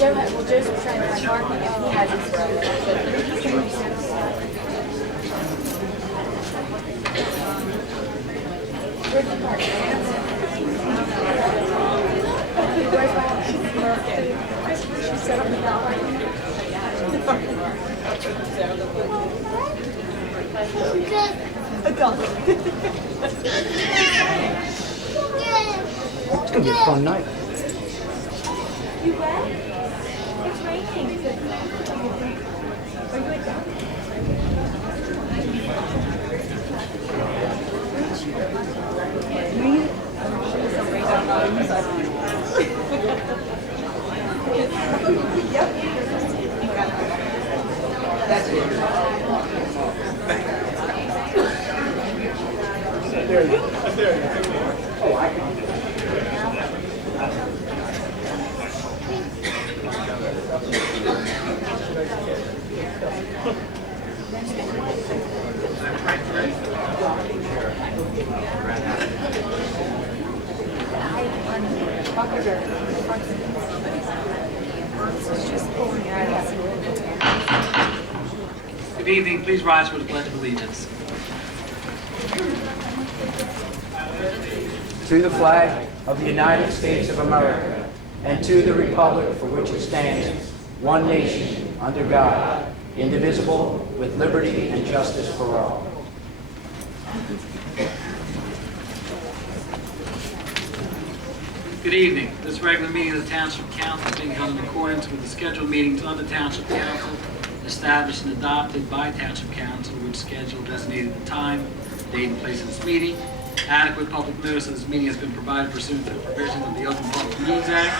Joe's trying to find parking and he has his road. Where's the park? Where's my house? She set up the dollar. It's gonna be a fun night. You wet? It's raining. Are you a dog? Oh, I can. Good evening. Please rise for the Pledge of Allegiance. To the flag of the United States of America and to the republic for which it stands, one nation, under God, indivisible, with liberty and justice for all. Good evening. This regular meeting of the Township Council is being held in accordance with the scheduled meetings of the Township Council established and adopted by Township Council, which schedule designated the time, date, and place of this meeting. Adequate public notice of this meeting has been provided pursuant to the provisions of the Open Public Meetings Act.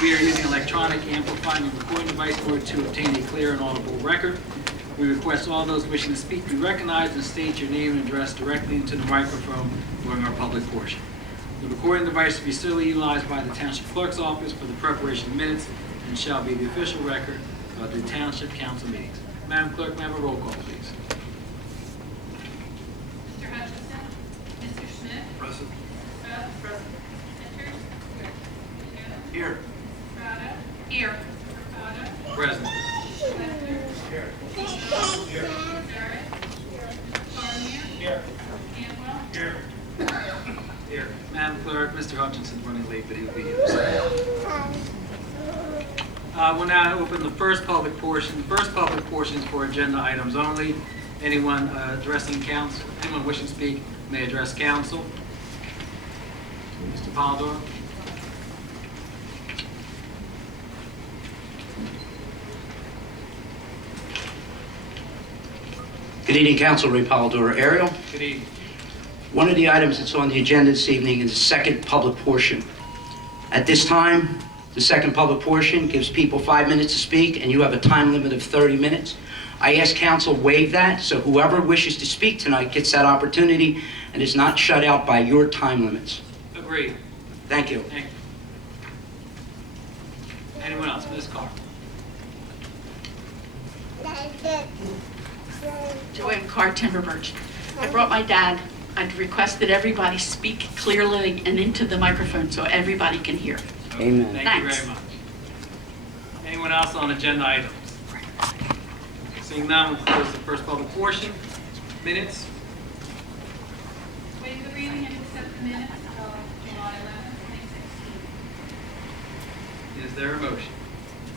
We are using electronic amplifying and recording device in order to obtain a clear and audible record. We request all those wishing to speak be recognized and state your name and address directly into the microphone during our public portion. The recording device will be solely utilized by the Township Clerk's Office for the preparation of minutes and shall be the official record of the Township Council meetings. Madam Clerk, may I have a roll call, please? Mr. Hutchinson? Mr. Schmidt? Present. Beth? Present. Richards? Here. Estrada? Here. Ricardo? Present. Lester? Here. Jarrett? Cormier? Here. Campbell? Here. Here. Madam Clerk, Mr. Hutchinson's running late, but he'll be here. We'll now open the first public portion. The first public portion is for agenda items only. Anyone addressing council, anyone wishing to speak may address council. Mr. Polidor. Good evening, Council. Ray Polidor. Ariel. Good evening. One of the items that's on the agenda this evening is the second public portion. At this time, the second public portion gives people 5 minutes to speak, and you have a time limit of 30 minutes. I ask Council waive that, so whoever wishes to speak tonight gets that opportunity and is not shut out by your time limits. Agreed. Thank you. Thank you. Anyone else? Ms. Carr. Joanne Carr, timber merchant. I brought my dad. I'd request that everybody speak clearly and into the microphone so everybody can hear. Amen. Thank Thanks. you very much. Anyone else on agenda items? Seeing none, we'll close the first public portion. Minutes. Waive the reading and accept the minutes of July 11, 2016. Is there a motion?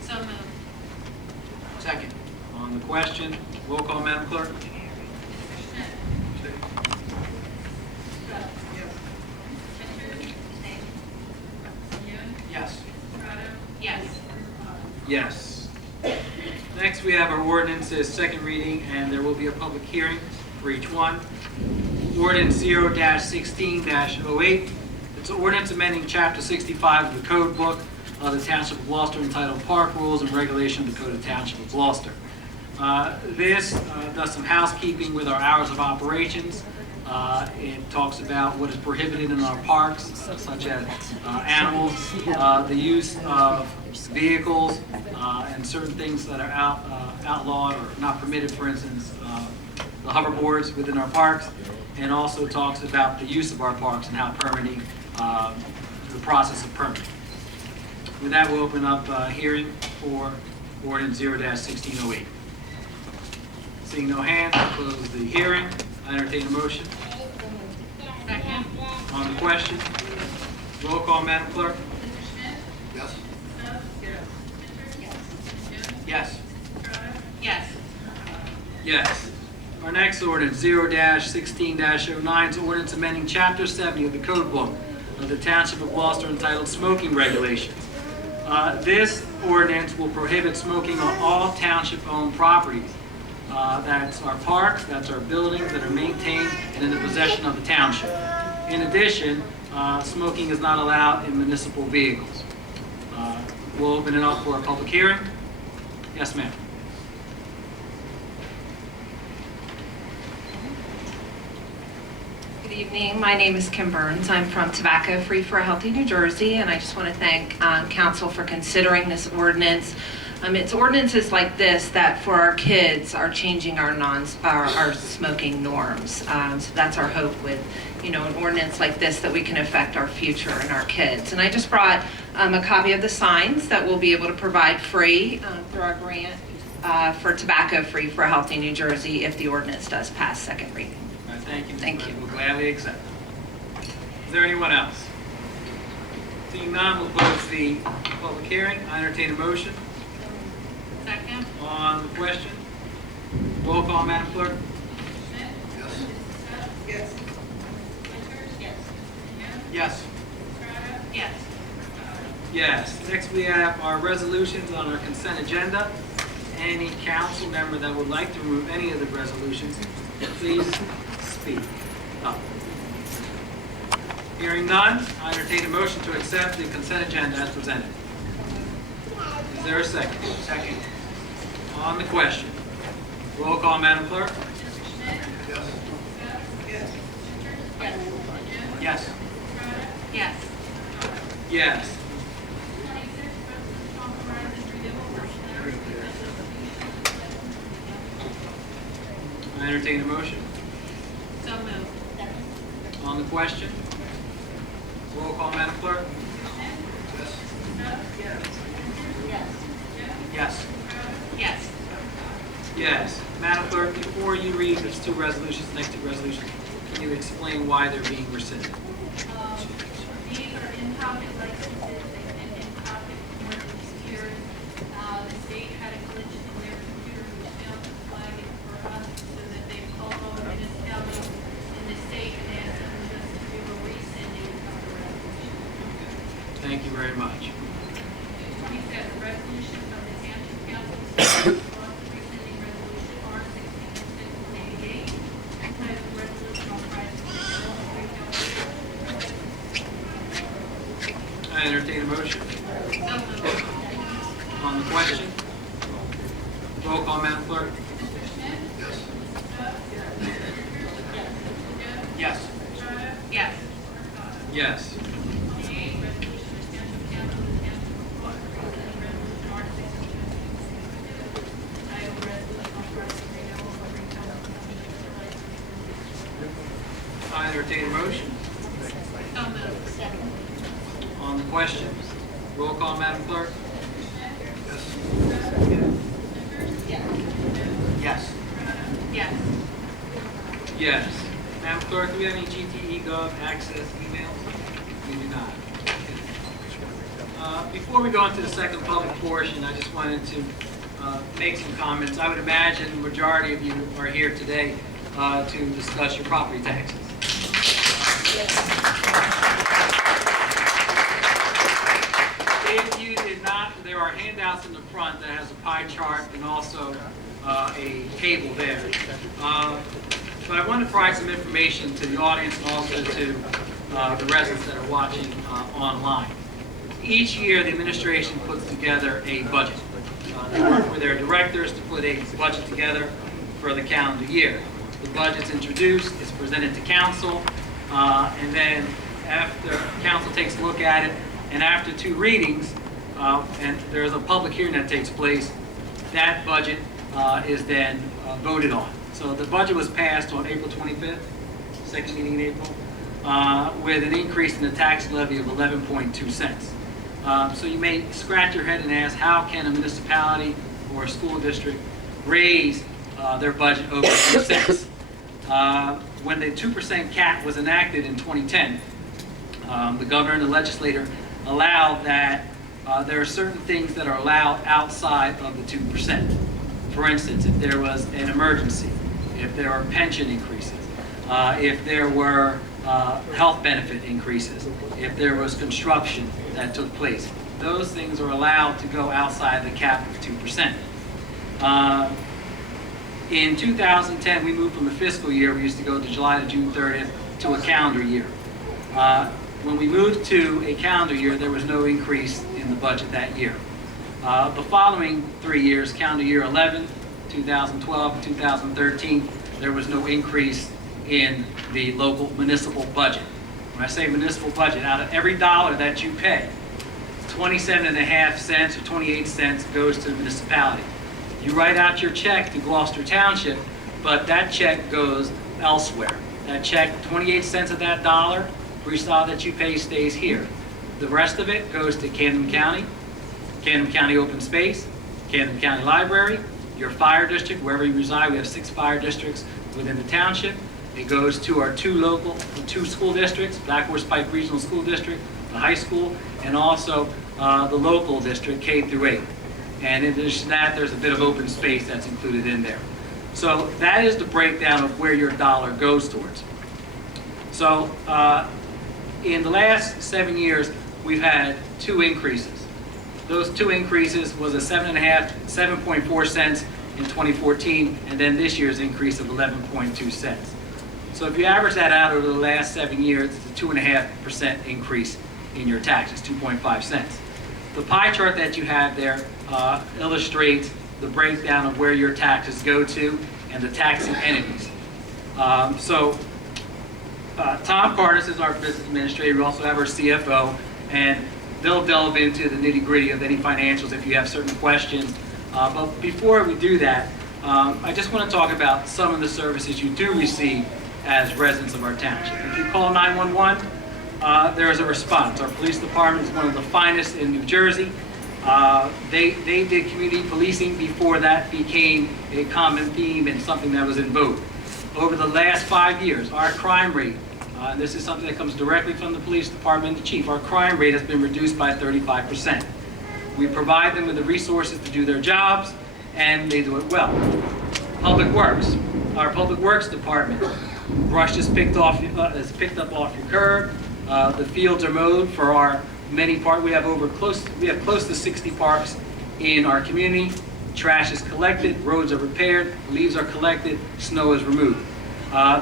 So moved. Second. On the question, roll call, Madam Clerk. Mr. Schmidt? Beth? Yes. Richards? Young? Yes. Estrada? Yes. Yes. Next, we have our ordinances, second reading, and there will be a public hearing for each one. Ordinance 0-16-08. It's an ordinance amending Chapter 65 of the Code Book of the Township of Gloucester entitled Park Rules and Regulation of the Code of Township of Gloucester. This does some housekeeping with our hours of operations. It talks about what is prohibited in our parks, such as animals, the use of vehicles, and certain things that are outlawed or not permitted, for instance, the hoverboards within our parks, and also talks about the use of our parks and how permitting, the process of permitting. With that, we'll open up hearing for ordinance 0-1608. Seeing no hands, I'll close the hearing. I entertain a motion. Second. On the question, roll call, Madam Clerk. Mr. Schmidt? Yes. Yes. Yes. Yes. Yes. Yes. Our next ordinance, 0-16-09, is ordinance amending Chapter 70 of the Code Book of the Township of Gloucester entitled Smoking Regulations. This ordinance will prohibit smoking on all township-owned properties. That's our parks, that's our buildings that are maintained and in the possession of the township. In addition, smoking is not allowed in municipal vehicles. We'll open it up for a public hearing. Yes, ma'am. Good evening. My name is Kim Burns. I'm from Tobacco Free for a Healthy New Jersey, and I just want to thank council for considering this ordinance. It's ordinances like this that for our kids are changing our smoking norms. So that's our hope with, an ordinance like this, that we can affect our future and our kids. And I just brought a copy of the signs that we'll be able to provide free through our grant for Tobacco Free for a Healthy New Jersey if the ordinance does pass second reading. All right, thank you. Ms. Thank Burke. you. We'll gladly accept. Is there anyone else? Seeing none, we'll close the public hearing. I entertain a motion. Second. On the question, roll call, Madam Clerk. Schmidt? Yes. Winters? Yes. Yes. Yes. Yes. Next, we have our resolutions on our consent agenda. Any council member that would like to remove any of the resolutions, please speak up. Hearing none, I entertain a motion to accept the consent agenda as presented. Is there a second? Second. On the question, roll call, Madam Clerk. Yes. Yes. Yes. I entertain a motion. So moved. On the question, roll call, Madam Clerk. Yes. Yes. Yes. Madam Clerk, before you read these two resolutions, next two resolutions, can you explain why they're being rescinded? These are in-pocket licenses, they've been in-pocket for more than 6 years. The state had a glitch in their computer which failed to flag it for us, so that they called all municipalities in the state and asked them just to do a rescinding of the resolution. Thank you very much. 27, resolution of the Township Council on rescinding resolution R-16-688, entitled resolution authorizing the sale of retail liquor. I entertain a motion. So moved. On the question, roll call, Madam Clerk. Yes. Yes. Yes. I entertain a motion. So moved. On the question, roll call, Madam Clerk. Yes. Yes. Yes. Madam Clerk, do we have any GTE Gov access emails? We do not. Before we go into the second public portion, I just wanted to make some comments. I would imagine the majority of you are here today to discuss your property taxes. If you did not, there are handouts in the front that has a pie chart and also a table there. But I want to provide some information to the audience and also to the residents that are watching online. Each year, the administration puts together a budget. They work with their directors to put a budget together for the calendar year. The budget's introduced, it's presented to council, and then after council takes a look at it, and after 2 readings, and there's a public hearing that takes place, that budget is then voted on. So the budget was passed on April 25th, second meeting in April, with an increase in the tax levy of 11.2 cents. So you may scratch your head and ask, how can a municipality or a school district raise their budget over 2 cents? When the 2% cap was enacted in 2010, the governor and the legislator allowed that there are certain things that are allowed outside of the 2%. For instance, if there was an emergency, if there were pension increases, if there were health benefit increases, if there was construction that took place, those things are allowed to go outside the cap of 2%. In 2010, we moved from a fiscal year, we used to go to July to June 30th, to a calendar year. When we moved to a calendar year, there was no increase in the budget that year. The following 3 years, calendar year 11, 2012, and 2013, there was no increase in the local municipal budget. When I say municipal budget, out of every dollar that you pay, 27.5 cents or 28 cents goes to the municipality. You write out your check to Gloucester Township, but that check goes elsewhere. That check, 28 cents of that dollar, for each dollar that you pay, stays here. The rest of it goes to Camden County Open Space, Camden County Library, your fire district, wherever you reside. We have 6 fire districts within the township. It goes to our 2 school districts, Black Horse Pike Regional School District, the high school, and also the local district, K through 8. And in addition to that, there's a bit of open space that's included in there. So that is the breakdown of where your dollar goes towards. So in the last 7 years, we've had 2 increases. Those 2 increases was a 7.4 cents in 2014, and then this year's increase of 11.2 cents. So if you average that out over the last 7 years, it's a 2.5% increase in your taxes, 2.5 cents. The pie chart that you have there illustrates the breakdown of where your taxes go to and the taxing entities. Tom Cardis is our business administrator. We also have our CFO, and they'll delve into the nitty-gritty of any financials if you have certain questions. But before we do that, I just want to talk about some of the services you do receive as residents of our township. If you call 911, there is a response. Our police department is one of the finest in New Jersey. They did community policing before that became a common theme and something that was in vogue. Over the last 5 years, our crime rate, and this is something that comes directly from the police department and the chief, our crime rate has been reduced by 35%. We provide them with the resources to do their jobs, and they do it well. Public Works, our Public Works department, brush is picked up off your curb. The fields are mowed for our many parks. We have close to 60 parks in our community. Trash is collected, roads are repaired, leaves are collected, snow is removed.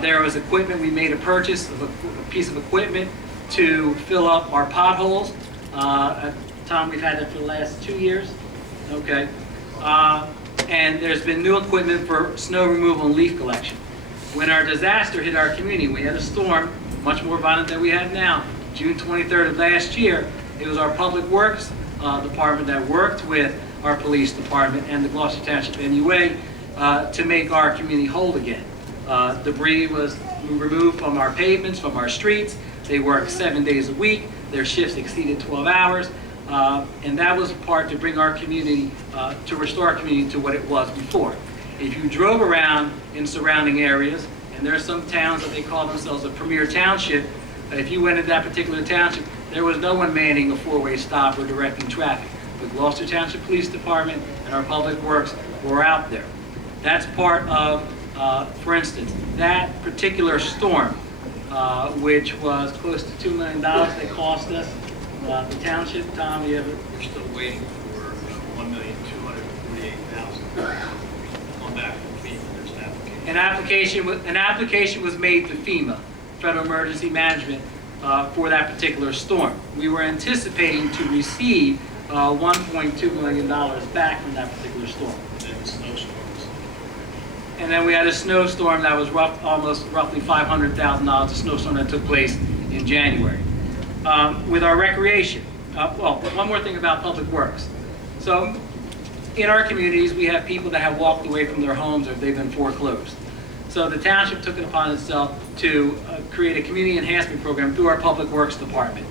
There was equipment, we made a purchase of a piece of equipment to fill up our potholes. Tom, we've had that for the last 2 years. Okay. And there's been new equipment for snow removal and leaf collection. When our disaster hit our community, we had a storm, much more violent than we have now, June 23rd of last year. It was our Public Works department that worked with our police department and the Gloucester Township NUA to make our community whole again. Debris was removed from our pavements, from our streets. They worked 7 days a week. Their shifts exceeded 12 hours. And that was part to bring our community, to restore our community to what it was before. If you drove around in surrounding areas, and there are some towns that they call themselves a premier township, if you went into that particular township, there was no one manning a 4-way stop or directing traffic. The Gloucester Township Police Department and our Public Works were out there. That's part of, for instance, that particular storm, which was close to $2 million that cost us, the township. Tom, you have it? We're still waiting for $1,248,000 on that from FEMA. There's an application. An application was made to FEMA, Federal Emergency Management, for that particular storm. We were anticipating to receive $1.2 million back from that particular storm. And snowstorms. And then we had a snowstorm that was roughly $500,000, a snowstorm that took place in January. With our recreation, well, one more thing about Public Works. So in our communities, we have people that have walked away from their homes or they've been foreclosed. So the township took it upon itself to create a community enhancement program through our Public Works department,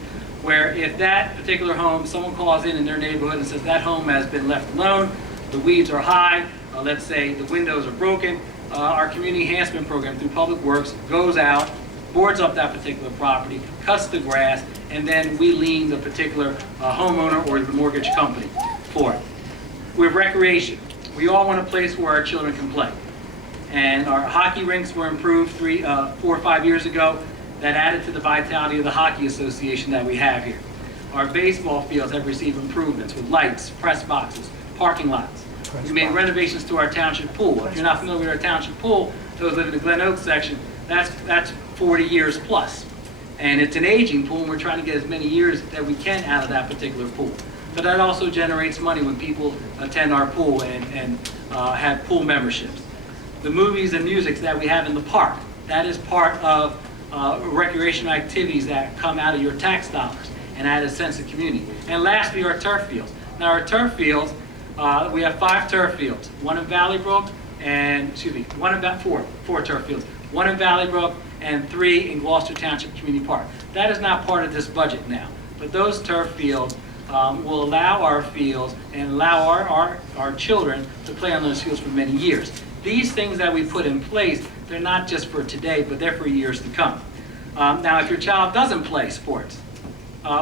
where if that particular home, someone calls in their neighborhood and says that home has been left alone, the weeds are high, let's say the windows are broken, our community enhancement program through Public Works goes out, boards up that particular property, cuts the grass, and then we lien the particular homeowner or the mortgage company for it. With recreation, we all want a place where our children can play. And our hockey rinks were improved 4 or 5 years ago. That added to the vitality of the hockey association that we have here. Our baseball fields have received improvements with lights, press boxes, parking lots. We made renovations to our township pool. If you're not familiar with our township pool, those live in the Glen Oaks section, that's 40 years plus. And it's an aging pool, and we're trying to get as many years that we can out of that particular pool. But that also generates money when people attend our pool and have pool memberships. The movies and music that we have in the park, that is part of recreational activities that come out of your tax dollars and add a sense of community. And lastly, our turf fields. Now our turf fields, we have 5 turf fields, one in Valley Brook and, four turf fields, one in Valley Brook and 3 in Gloucester Township Community Park. That is not part of this budget now, but those turf fields will allow our fields and allow our children to play on those fields for many years. These things that we put in place, they're not just for today, but they're for years to come. Now, if your child doesn't play sports,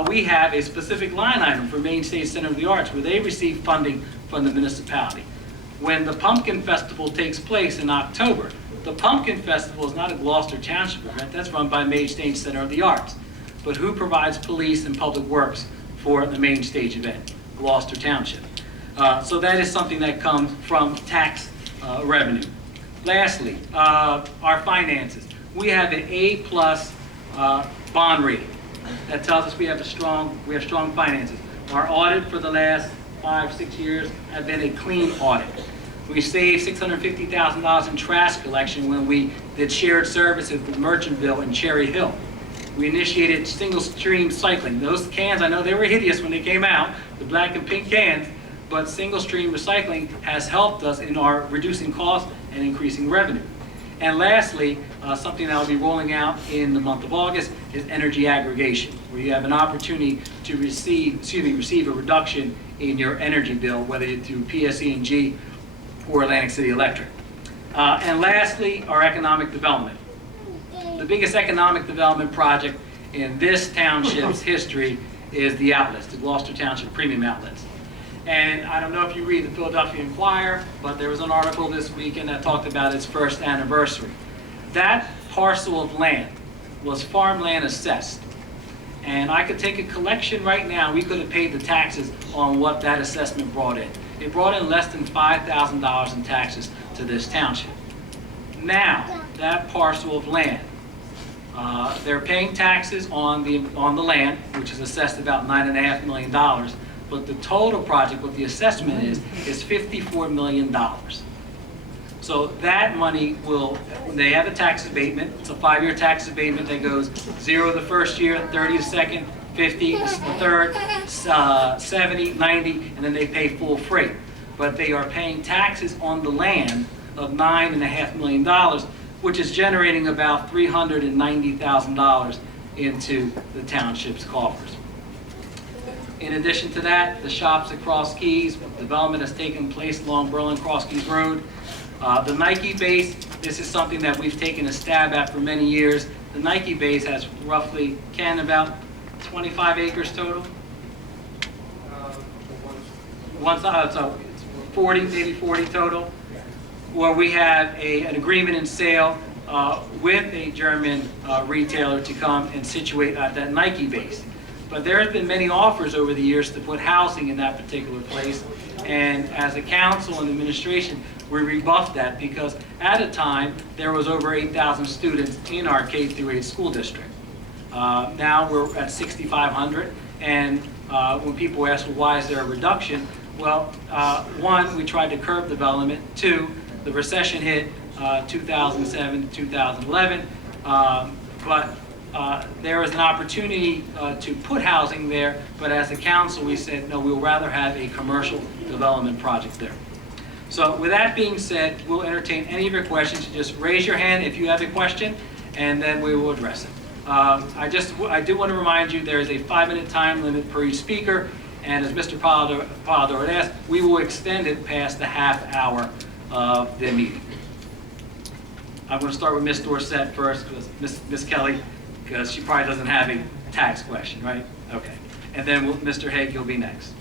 we have a specific line item for Maine State Center of the Arts where they receive funding from the municipality. When the Pumpkin Festival takes place in October, the Pumpkin Festival is not a Gloucester Township event, that's run by Maine State Center of the Arts. But who provides police and public works for the main stage event? Gloucester Township. So that is something that comes from tax revenue. Lastly, our finances. We have an A+ bond rating. That tells us we have strong finances. Our audit for the last 5-6 years have been a clean audit. We saved $650,000 in trash collection when we did shared services with Merchantville and Cherry Hill. We initiated single stream recycling. Those cans, I know they were hideous when they came out, the black and pink cans, but single stream recycling has helped us in our reducing costs and increasing revenue. And lastly, something that will be rolling out in the month of August is energy aggregation, where you have an opportunity to receive a reduction in your energy bill, whether it's through PSE&G or Atlantic City Electric. And lastly, our economic development. The biggest economic development project in this township's history is the outlets, the Gloucester Township Premium Outlets. And I don't know if you read the Philadelphia Inquirer, but there was an article this weekend that talked about its first anniversary. That parcel of land was farmland assessed. And I could take a collection right now, we could have paid the taxes on what that assessment brought in. It brought in less than $5,000 in taxes to this township. Now, that parcel of land, they're paying taxes on the land, which is assessed about $9.5 million. But the total project, what the assessment is $54 million. So that money will, they have a tax abatement. It's a 5-year tax abatement that goes 0 the first year, 30 the second, 50 the third, 70, 90, and then they pay full freight. But they are paying taxes on the land of $9.5 million, which is generating about $390,000 into the township's coffers. In addition to that, the shops at Cross Keys, development has taken place along Berlin Cross Keys Road. The Nike base, this is something that we've taken a stab at for many years. The Nike base has roughly, about 25 acres total. So it's 40, maybe 40 total, where we have an agreement in sale with a German retailer to come and situate at that Nike base. But there have been many offers over the years to put housing in that particular place. And as a council and administration, we rebuffed that because at a time, there was over 8,000 students in our K-8 school district. Now we're at 6,500. And when people ask, well, why is there a reduction? Well, one, we tried to curb development. 2, the recession hit 2007 to 2011. But there was an opportunity to put housing there, but as a council we said, no, we'll rather have a commercial development project there. So with that being said, we'll entertain any of your questions. Just raise your hand if you have a question, and then we will address it. I do want to remind you, there is a 5-minute time limit per each speaker, and as Mr. Polidor had asked, we will extend it past the half hour of the meeting. I'm going to start with Ms. Dorsett first, because Ms. Kelly, because she probably doesn't have a tax question, right? Okay. And then Mr. Hague, you'll be next.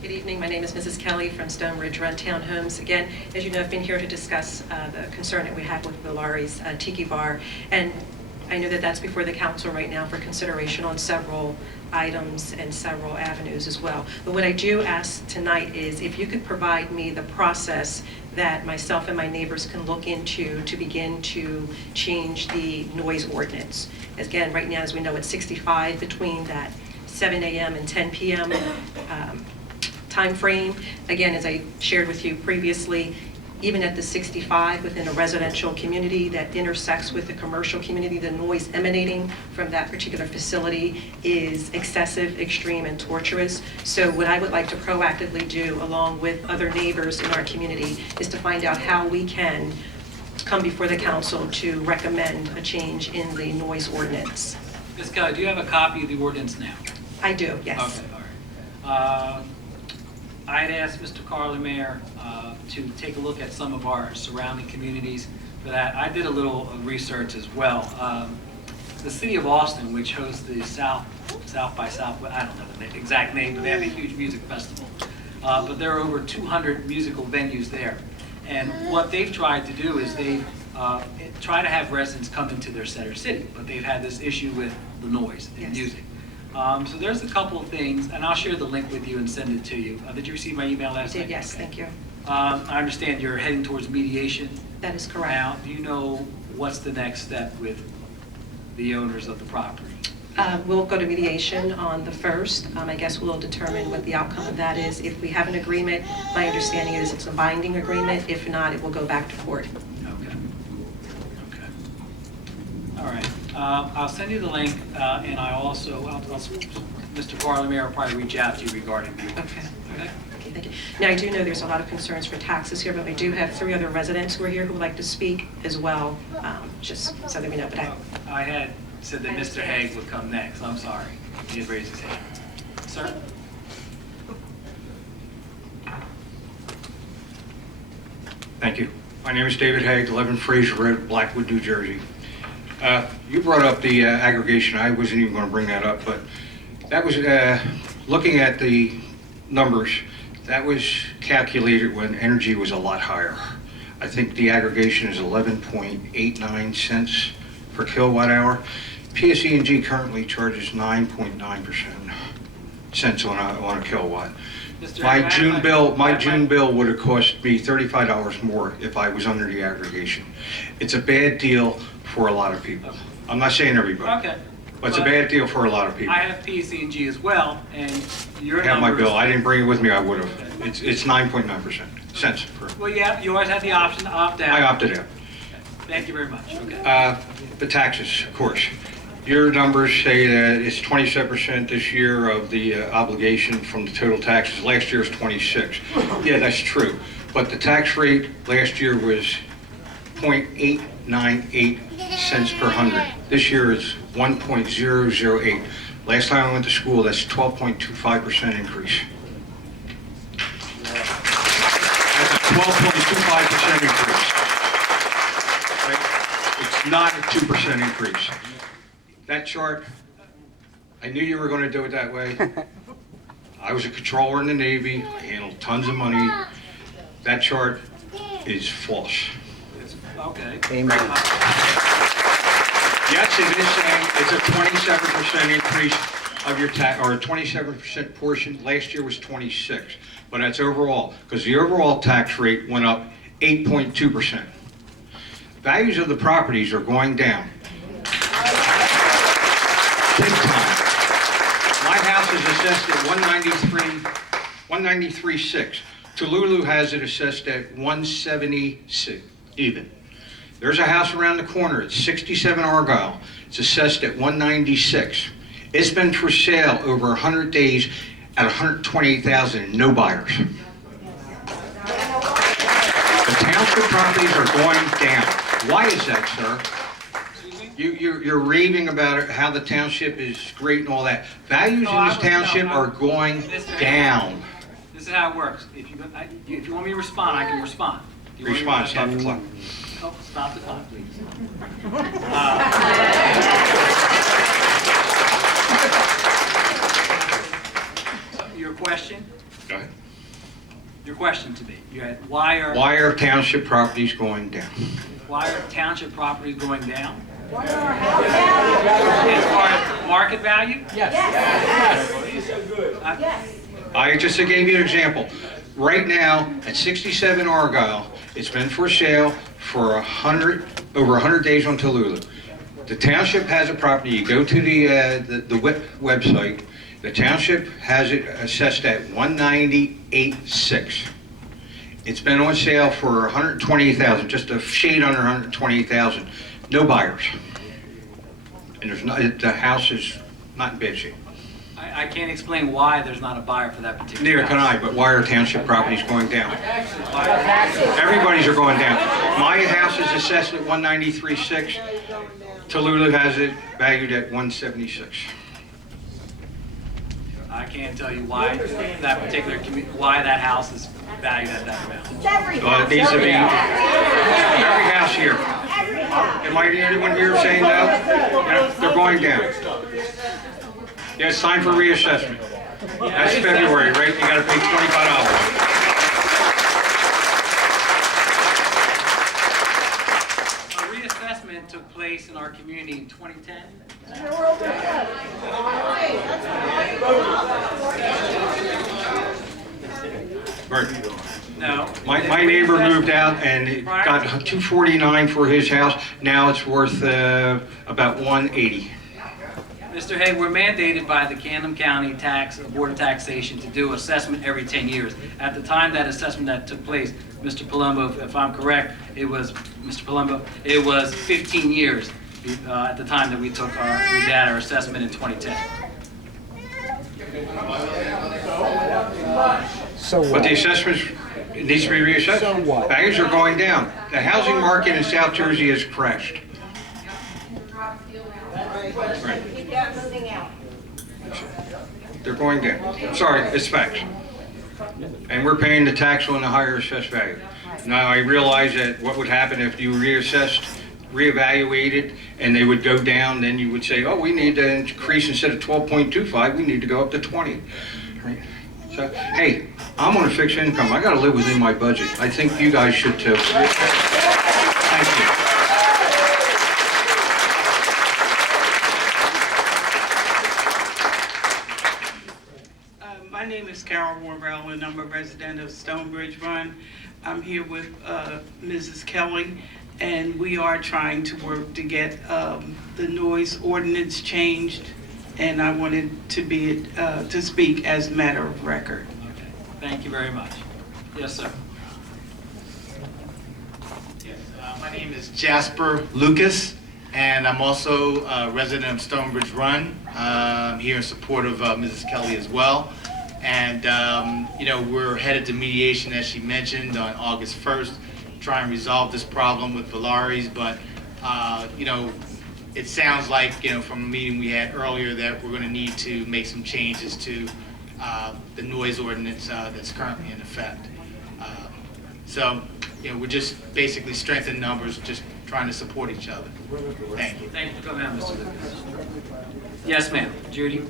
Good evening. My name is Mrs. Kelly from Stone Ridge Run Townhomes. Again, as you know, I've been here to discuss the concern that we have with the Laurie's Tiki Bar. And I know that that's before the council right now for consideration on several items and several avenues as well. But what I do ask tonight is if you could provide me the process that myself and my neighbors can look into to begin to change the noise ordinance. Again, right now, as we know, it's 65 between that 7 a.m. and 10 p.m. Time frame. Again, as I shared with you previously, even at the 65 within a residential community that intersects with the commercial community, the noise emanating from that particular facility is excessive, extreme, and torturous. So what I would like to proactively do, along with other neighbors in our community, is to find out how we can come before the council to recommend a change in the noise ordinance. Ms. Kelly, do you have a copy of the ordinance now? I do, yes. Okay, all right. I'd asked Mr. Carlemaire to take a look at some of our surrounding communities for that. I did a little research as well. The city of Austin, which hosts the South by Southwest, I don't know the exact name, but they have a huge music festival. But there are over 200 musical venues there. And what they've tried to do is they've try to have residents come into their center city, but they've had this issue with the noise and music. So there's a couple of things, and I'll share the link with you and send it to you. Did you receive my email last night? Yes, thank you. I understand you're heading towards mediation. That is correct. Now, do you know what's the next step with the owners of the property? We'll go to mediation on the 1st. I guess we'll determine what the outcome of that is. If we have an agreement, my understanding is it's a binding agreement. If not, it will go back to court. Okay. Okay. All right. I'll send you the link, and Mr. Carlemaire will probably reach out to you regarding the. Okay. Okay. Okay, thank you. Now, I do know there's a lot of concerns for taxes here, but we do have 3 other residents who are here who would like to speak as well, just so that we know. But I had said that Mr. Hague would come next. I'm sorry. He had raised his hand. Sir? Thank you. My name is David Hague, 11 Fraser Road, Blackwood, New Jersey. You brought up the aggregation. I wasn't even going to bring that up, but that was looking at the numbers. That was calculated when energy was a lot higher. I think the aggregation is 11.89 cents per kilowatt hour. PSE&G currently charges 9.9% cents on a kilowatt. My June bill would have cost me $35 more if I was under the aggregation. It's a bad deal for a lot of people. I'm not saying everybody. Okay. But it's a bad deal for a lot of people. I have PSE&G as well, and your I have my numbers- bill. I didn't bring it with me. I would have. It's 9.9% cents per. Well, yeah, you always have the option to opt out. I opted out. Thank you very much. Okay. The taxes, of course. Your numbers say that it's 27% this year of the obligation from the total taxes. Last year was 26. Yeah, that's true. But the tax rate last year was 0.898 cents per hundred. This year is 1.008. Last time I went to school, that's 12.25% increase. That's a 12.25% increase. Right? It's not a 2% increase. That chart, I knew you were going to do it that way. I was a controller in the Navy. I handled tons of money. That chart is false. Okay. Amen. Yes, it is saying it's a 27% increase of your tax, or a 27% portion. Last year was 26, but that's overall, because the overall tax rate went up 8.2%. Values of the properties are going down. Big time. My house is assessed at 193.6. Tululu has it assessed at 176 even. There's a house around the corner at 67 Argyle. It's assessed at 196. It's been for sale over 100 days at $128,000 and no buyers. The township properties are going down. Why is that, sir? Excuse me? You're raving about it, how the township is great and all that. Values in this township are going down. This is how it works. If you want me to respond, I can respond. You want me to Response, stop the clock. Oh, stop the clock, please. Your question? Go ahead. Your question to me. You had, why Why are township properties going down? are township properties going down? As far as market value? Yes. I just gave you an example. Right now, at 67 Argyle, it's been for sale for over 100 days on Tallulah. The township has a property. You go to the website. The township has it assessed at $198,600. It's been on sale for $128,000, just a shade under $128,000. No buyers, and the house is not in bad shape. I can't explain why there's not a buyer for that particular Neither house. can I, but why are township properties going down? Everybody's are going down. My house is assessed at $193,600. Tallulah has it valued at $176,000. I can't tell you why that particular why that house is valued at that amount. Well, it needs to be every house here. Am I the only one here saying no? Yeah, they're going down. Yeah, it's time for reassessment. That's February, right? You gotta pay $25. A reassessment took place in our community in 2010. Right. No. My neighbor moved out and it got $249 for his house. Now it's worth about $180. Mr. Hay, we're mandated by the Camden County Board of Taxation to do assessment every 10 years. At the time that assessment that took place, Mr. Palumbo, if I'm correct, it was 15 years at the time that we did our assessment in 2010. So But what? the assessments, it needs to be reassessed. So what? Values are going down. The housing market in South Jersey has crashed. Right. They're going down. Sorry, it's facts. And we're paying the tax on the higher assessed value. Now, I realize that what would happen if you reevaluated, and they would go down, then you would say, oh, we need to increase instead of 12.25, we need to go up to 20. Right? So, hey, I'm on a fixed income. I got to live within my budget. I think you guys should too. Thank you. My name is Carol Warrell, and I'm a resident of Stonebridge Run. I'm here with Mrs. Kelly, and we are trying to work to get the noise ordinance changed, and I wanted to speak as a matter of record. Okay. Thank you very much. Yes, sir. Yes, my name is Jasper Lucas, and I'm also a resident of Stonebridge Run. I'm here in support of Mrs. Kelly as well. And, we're headed to mediation, as she mentioned, on August 1st, try and resolve this problem with Valaris. But, it sounds like, from a meeting we had earlier that we're going to need to make some changes to the noise ordinance that's currently in effect. We're just basically strengthening numbers, just trying to support each other. Thank you. Thank you for coming out, Mr. Lucas. Yes, ma'am. Judy?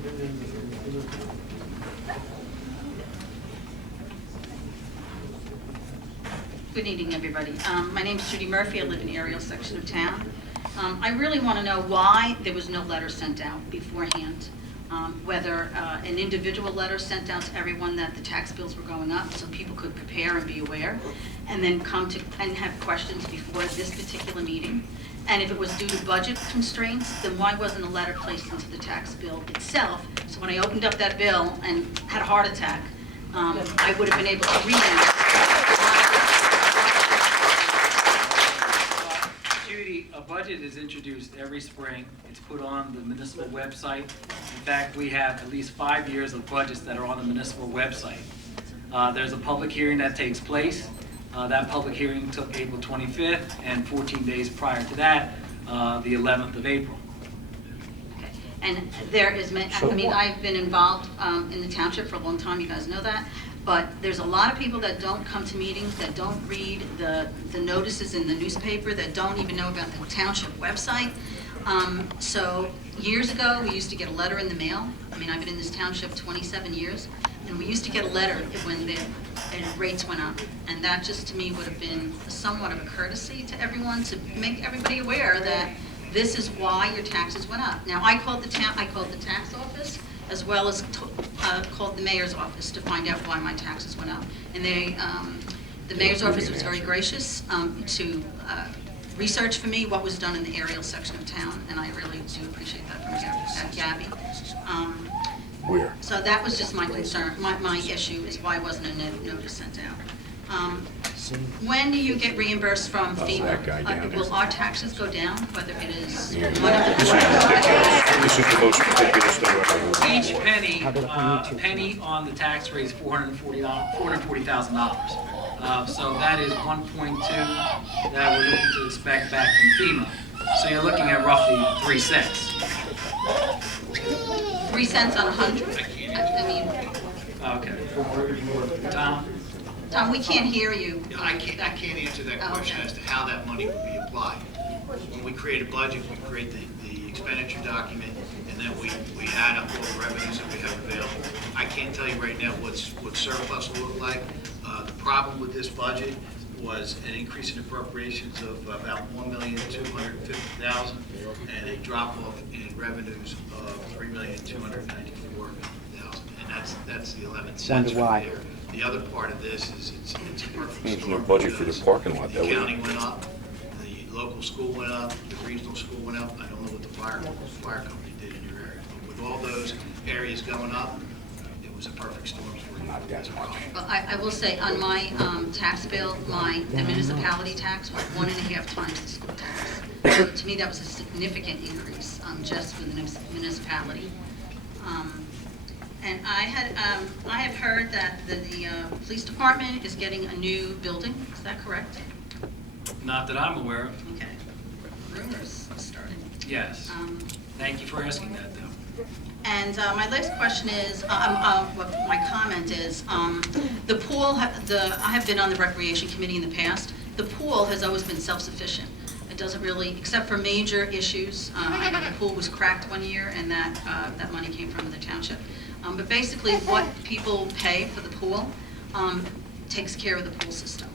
Good evening, everybody. My name is Judy Murphy. I live in the Ariel section of town. I really want to know why there was no letter sent out beforehand, whether an individual letter sent out to everyone that the tax bills were going up so people could prepare and be aware, and then come to and have questions before this particular meeting. And if it was due to budget constraints, then why wasn't a letter placed into the tax bill itself? So when I opened up that bill and had a heart attack, I would have been able to read it. Judy, a budget is introduced every spring. It's put on the municipal website. In fact, we have at least 5 years of budgets that are on the municipal website. There's a public hearing that takes place. That public hearing took April 25th, and 14 days prior to that, the 11th of April. And there is, I mean, I've been involved in the township for a long time, you guys know that, but there's a lot of people that don't come to meetings, that don't read the notices in the newspaper, that don't even know about the township website. So years ago, we used to get a letter in the mail. I mean, I've been in this township 27 years, and we used to get a letter when the rates went up. And that just, to me, would have been somewhat of a courtesy to everyone, to make everybody aware that this is why your taxes went up. Now, I called the tax office, as well as called the mayor's office to find out why my taxes went up. And the mayor's office was very gracious to research for me what was done in the aerial section of town, and I really do appreciate that from Gabby. Where? So that was just my concern. My issue is why wasn't a notice sent out? When do you get reimbursed from FEMA? Will our taxes go down, whether it is one of the... This is the most ridiculous thing I've ever heard. Each penny on the tax rate is $440,000. So that is 1.2 that we're looking to expect back from FEMA. So you're looking at roughly 3 cents. 3 cents on 100? I mean... Okay. Tom, we can't hear you. I can't answer that question as to how that money will be applied. When we create a budget, we create the expenditure document, and then we add up all the revenues that we have available. I can't tell you right now what surplus will look like. The problem with this budget was an increase in appropriations of about $1,250,000 and a drop off in revenues of $3,294,000, and that's the 11 cents right there. The other part of this is it's a perfect storm. No budget for the parking lot. The county went up, the local school went up, the regional school went up. I don't know what the fire company did in your area, but with all those areas going up, it was a perfect storm for you. Not that much. Well, I will say, on my tax bill, the municipality tax was 1.5 times the school tax. So to me, that was a significant increase just for the municipality. And I have heard that the police department is getting a new building. Is that correct? Not that I'm aware of. Okay. Rumors starting. Yes. Thank you for asking that, though. And my last question is, what my comment is, the pool, I have been on the recreation committee in the past. The pool has always been self-sufficient. It doesn't really, except for major issues. The pool was cracked one year, and that money came from the township. But basically, what people pay for the pool takes care of the pool system.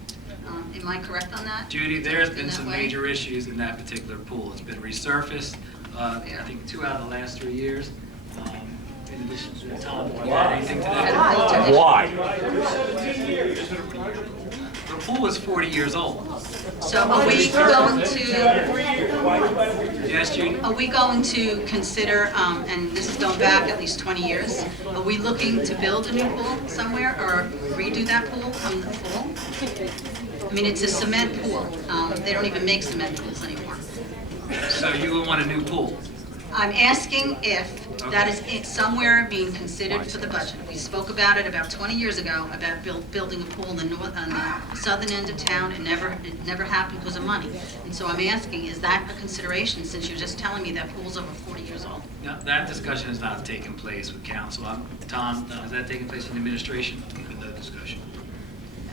Am I correct on that? Judy, there's been some major issues in that particular pool. It's been resurfaced, I think 2 out of the last 3 years. In addition to Tom, do you add anything to that? Why? The pool is 40 years old. So are we going to... Yes, Judy? Are we going to consider, and this is going back at least 20 years, are we looking to build a new pool somewhere or redo that pool from the pool? I mean, it's a cement pool. They don't even make cement pools anymore. So you would want a new pool? I'm asking if that is somewhere being considered for the budget. We spoke about it about 20 years ago, about building a pool on the southern end of town. It never happened because of money. And so I'm asking, is that a consideration, since you're just telling me that pool's over 40 years old? No, that discussion has not taken place with council. Tom, has that taken place in the administration? No discussion.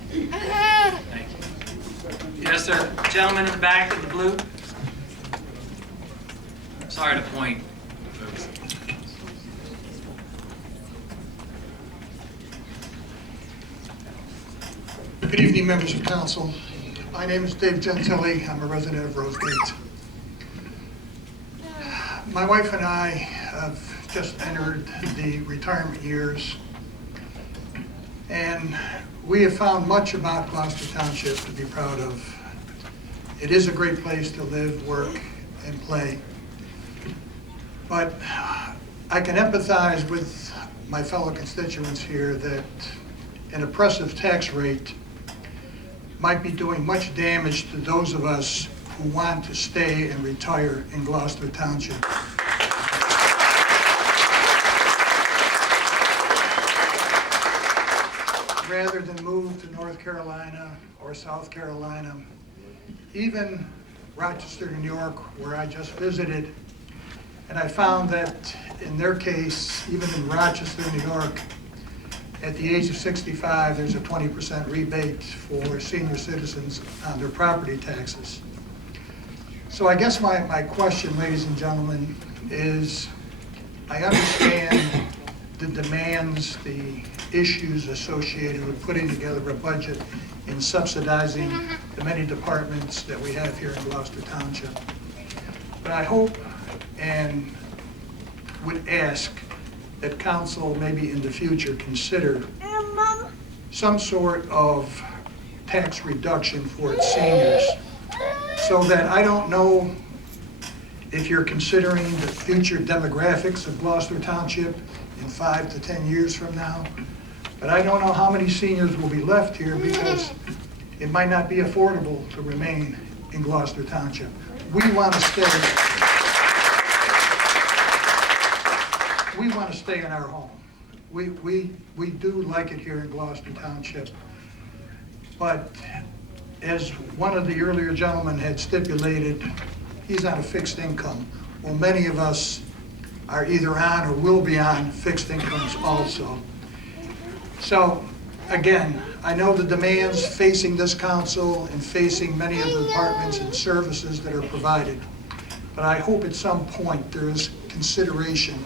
Thank you. Yes, sir. Gentleman in the back in the blue. Sorry to point, folks. Good evening, members of council. My name is Dave Gentili. I'm a resident of Rosegate. My wife and I have just entered the retirement years, and we have found much about Gloucester Township to be proud of. It is a great place to live, work, and play. But I can empathize with my fellow constituents here that an oppressive tax rate might be doing much damage to those of us who want to stay and retire in Gloucester Township. Rather than move to North Carolina or South Carolina, even Rochester, New York, where I just visited, and I found that in their case, even in Rochester, New York, at the age of 65, there's a 20% rebate for senior citizens on their property taxes. So I guess my question, ladies and gentlemen, is I understand the demands, the issues associated with putting together a budget and subsidizing the many departments that we have here in Gloucester Township. But I hope and would ask that council maybe in the future consider some sort of tax reduction for its seniors, so that I don't know if you're considering the future demographics of Gloucester Township in 5 to 10 years from now, but I don't know how many seniors will be left here because it might not be affordable to remain in Gloucester Township. We want to stay. We want to stay in our home. We do like it here in Gloucester Township, but as one of the earlier gentlemen had stipulated, he's on a fixed income. Well, many of us are either on or will be on fixed incomes also. So again, I know the demands facing this council and facing many of the departments and services that are provided, but I hope at some point there is consideration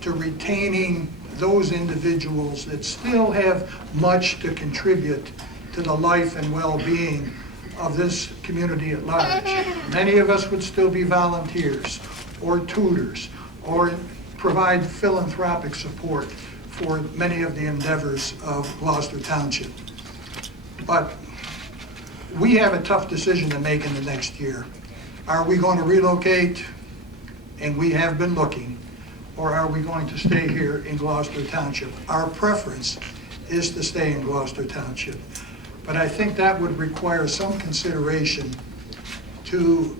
to retaining those individuals that still have much to contribute to the life and well-being of this community at large. Many of us would still be volunteers or tutors or provide philanthropic support for many of the endeavors of Gloucester Township. But we have a tough decision to make in the next year. Are we going to relocate? And we have been looking. Or are we going to stay here in Gloucester Township? Our preference is to stay in Gloucester Township. But I think that would require some consideration to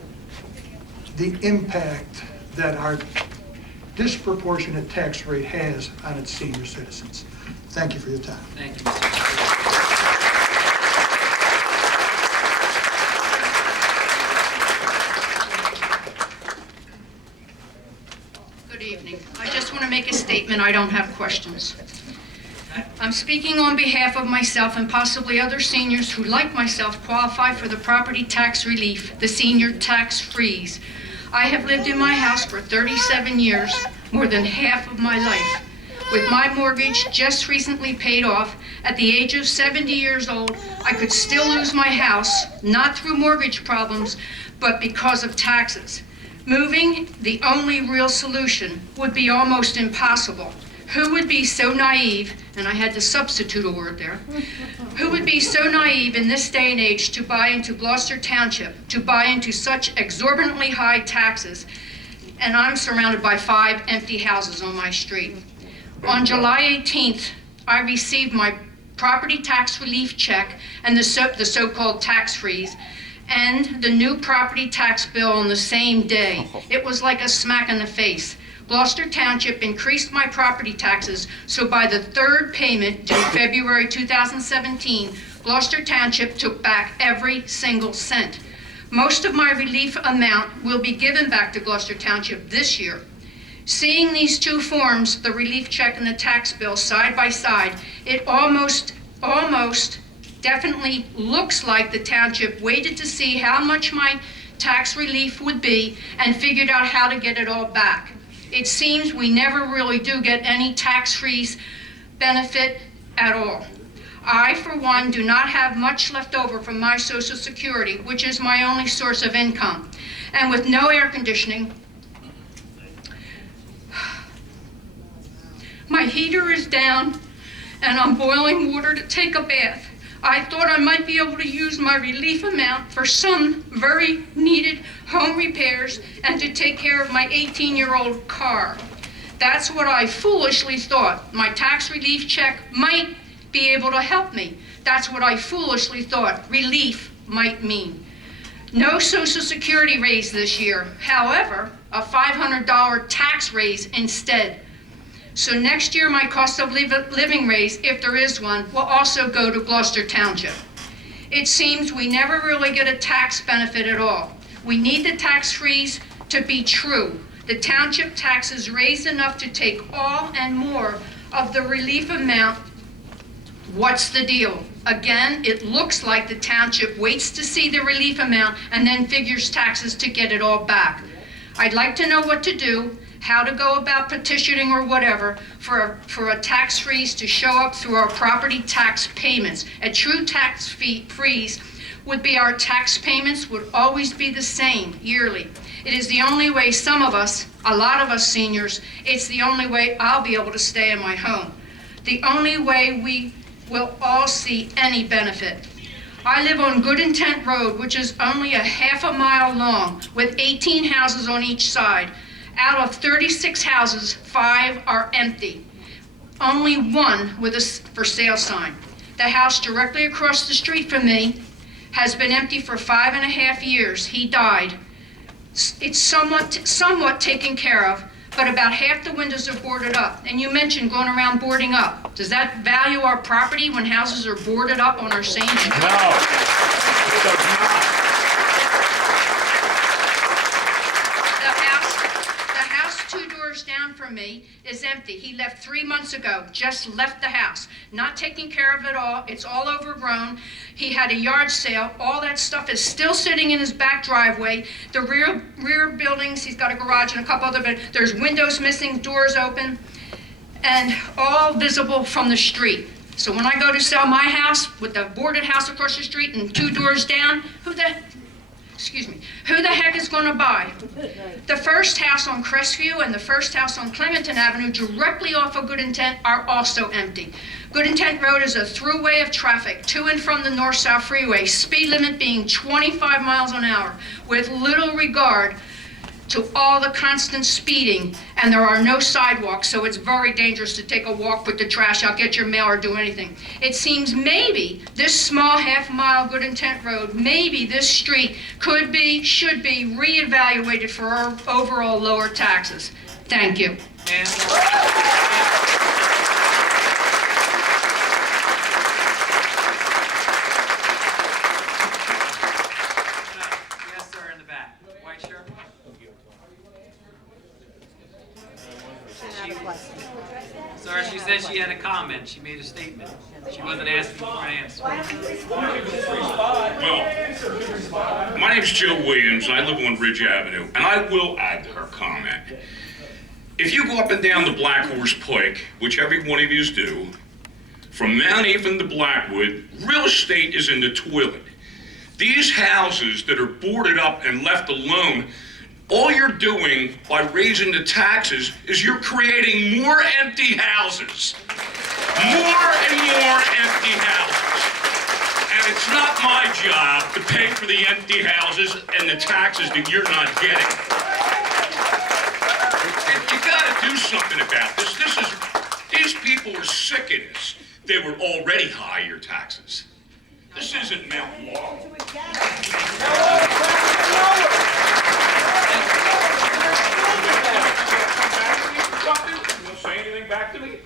the impact that our disproportionate tax rate has on its senior citizens. Thank you for your time. Thank you, Mr. Good evening. I just want to make a statement. I don't have questions. I'm speaking on behalf of myself and possibly other seniors who, like myself, qualify for the property tax relief, the senior tax freeze. I have lived in my house for 37 years, more than half of my life. With my mortgage just recently paid off, at the age of 70 years old, I could still lose my house, not through mortgage problems, but because of taxes. Moving, the only real solution, would be almost impossible. Who would be so naive, and I had to substitute a word there, who would be so naive in this day and age to buy into Gloucester Township, to buy into such exorbitantly high taxes? And I'm surrounded by 5 empty houses on my street. On July 18th, I received my property tax relief check and the so-called tax freeze, and the new property tax bill on the same day. It was like a smack in the face. Gloucester Township increased my property taxes, so by the 3rd payment due February 2017, Gloucester Township took back every single cent. Most of my relief amount will be given back to Gloucester Township this year. Seeing these two forms, the relief check and the tax bill, side by side, it almost definitely looks like the township waited to see how much my tax relief would be and figured out how to get it all back. It seems we never really do get any tax-free benefit at all. I, for one, do not have much left over from my Social Security, which is my only source of income. And with no air conditioning, my heater is down and I'm boiling water to take a bath. I thought I might be able to use my relief amount for some very needed home repairs and to take care of my 18-year-old car. That's what I foolishly thought. My tax relief check might be able to help me. That's what I foolishly thought relief might mean. No Social Security raise this year. However, a $500 tax raise instead. So next year, my cost of living raise, if there is one, will also go to Gloucester Township. It seems we never really get a tax benefit at all. We need the tax freeze to be true. The township tax is raised enough to take all and more of the relief amount. What's the deal? Again, it looks like the township waits to see the relief amount and then figures taxes to get it all back. I'd like to know what to do, how to go about petitioning or whatever for a tax freeze to show up through our property tax payments. A true tax freeze would be our tax payments would always be the same yearly. It is the only way some of us, a lot of us seniors, it's the only way I'll be able to stay in my home. The only way we will all see any benefit. I live on Good Intent Road, which is only a half a mile long, with 18 houses on each side. Out of 36 houses, 5 are empty. Only one with a for sale sign. The house directly across the street from me has been empty for 5.5 years. He died. It's somewhat taken care of, but about half the windows are boarded up. And you mentioned going around boarding up. Does that value our property when houses are boarded up on our same street? No, it does not. The house 2 doors down from me is empty. He left 3 months ago, just left the house. Not taking care of it all. It's all overgrown. He had a yard sale. All that stuff is still sitting in his back driveway. The rear buildings, he's got a garage and a couple other, there's windows missing, doors open, and all visible from the street. So when I go to sell my house with the boarded house across the street and 2 doors down, who the heck is going to buy? The first house on Crestview and the first house on Clementon Avenue, directly off of Good Intent, are also empty. Good Intent Road is a throughway of traffic to and from the north-south freeway, speed limit being 25 miles an hour, with little regard to all the constant speeding, and there are no sidewalks, so it's very dangerous to take a walk, put the trash out, get your mail, or do anything. It seems maybe this small half-mile Good Intent Road, maybe this street should be reevaluated for our overall lower taxes. Thank you. Yes, sir, in the back. White shirt. Sir, she said she had a comment. She made a statement. She wasn't asking for an answer. Well, my name's Joe Williams. I live on Ridge Avenue, and I will add to her comment. If you go up and down the Black Horse Pike, which every one of yous do, from Mount Avon to Blackwood, real estate is in the toilet. These houses that are boarded up and left alone, all you're doing by raising the taxes is you're creating more empty houses. More and more empty houses. And it's not my job to pay for the empty houses and the taxes that you're not getting. And you gotta do something about this. These people are sick of this. They were already higher taxes. This isn't Mount Laurel. Say anything back to me?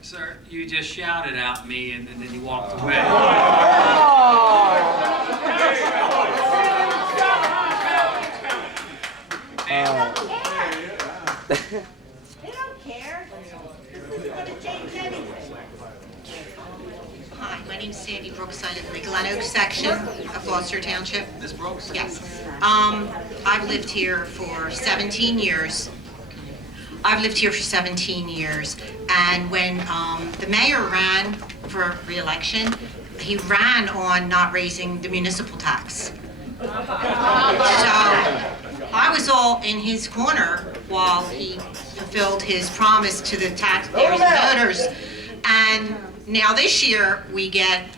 Sir, you just shouted at me and then you walked away. They don't care. It's gonna change anything. Hi, my name's Sandy Brooks. I live in the Glen Oaks section of Gloucester Township. Ms. Brooks? Yes. I've lived here for 17 years. And when the mayor ran for re-election, he ran on not raising the municipal tax. So I was all in his corner while he fulfilled his promise to the taxpayers and voters. And now this year, we get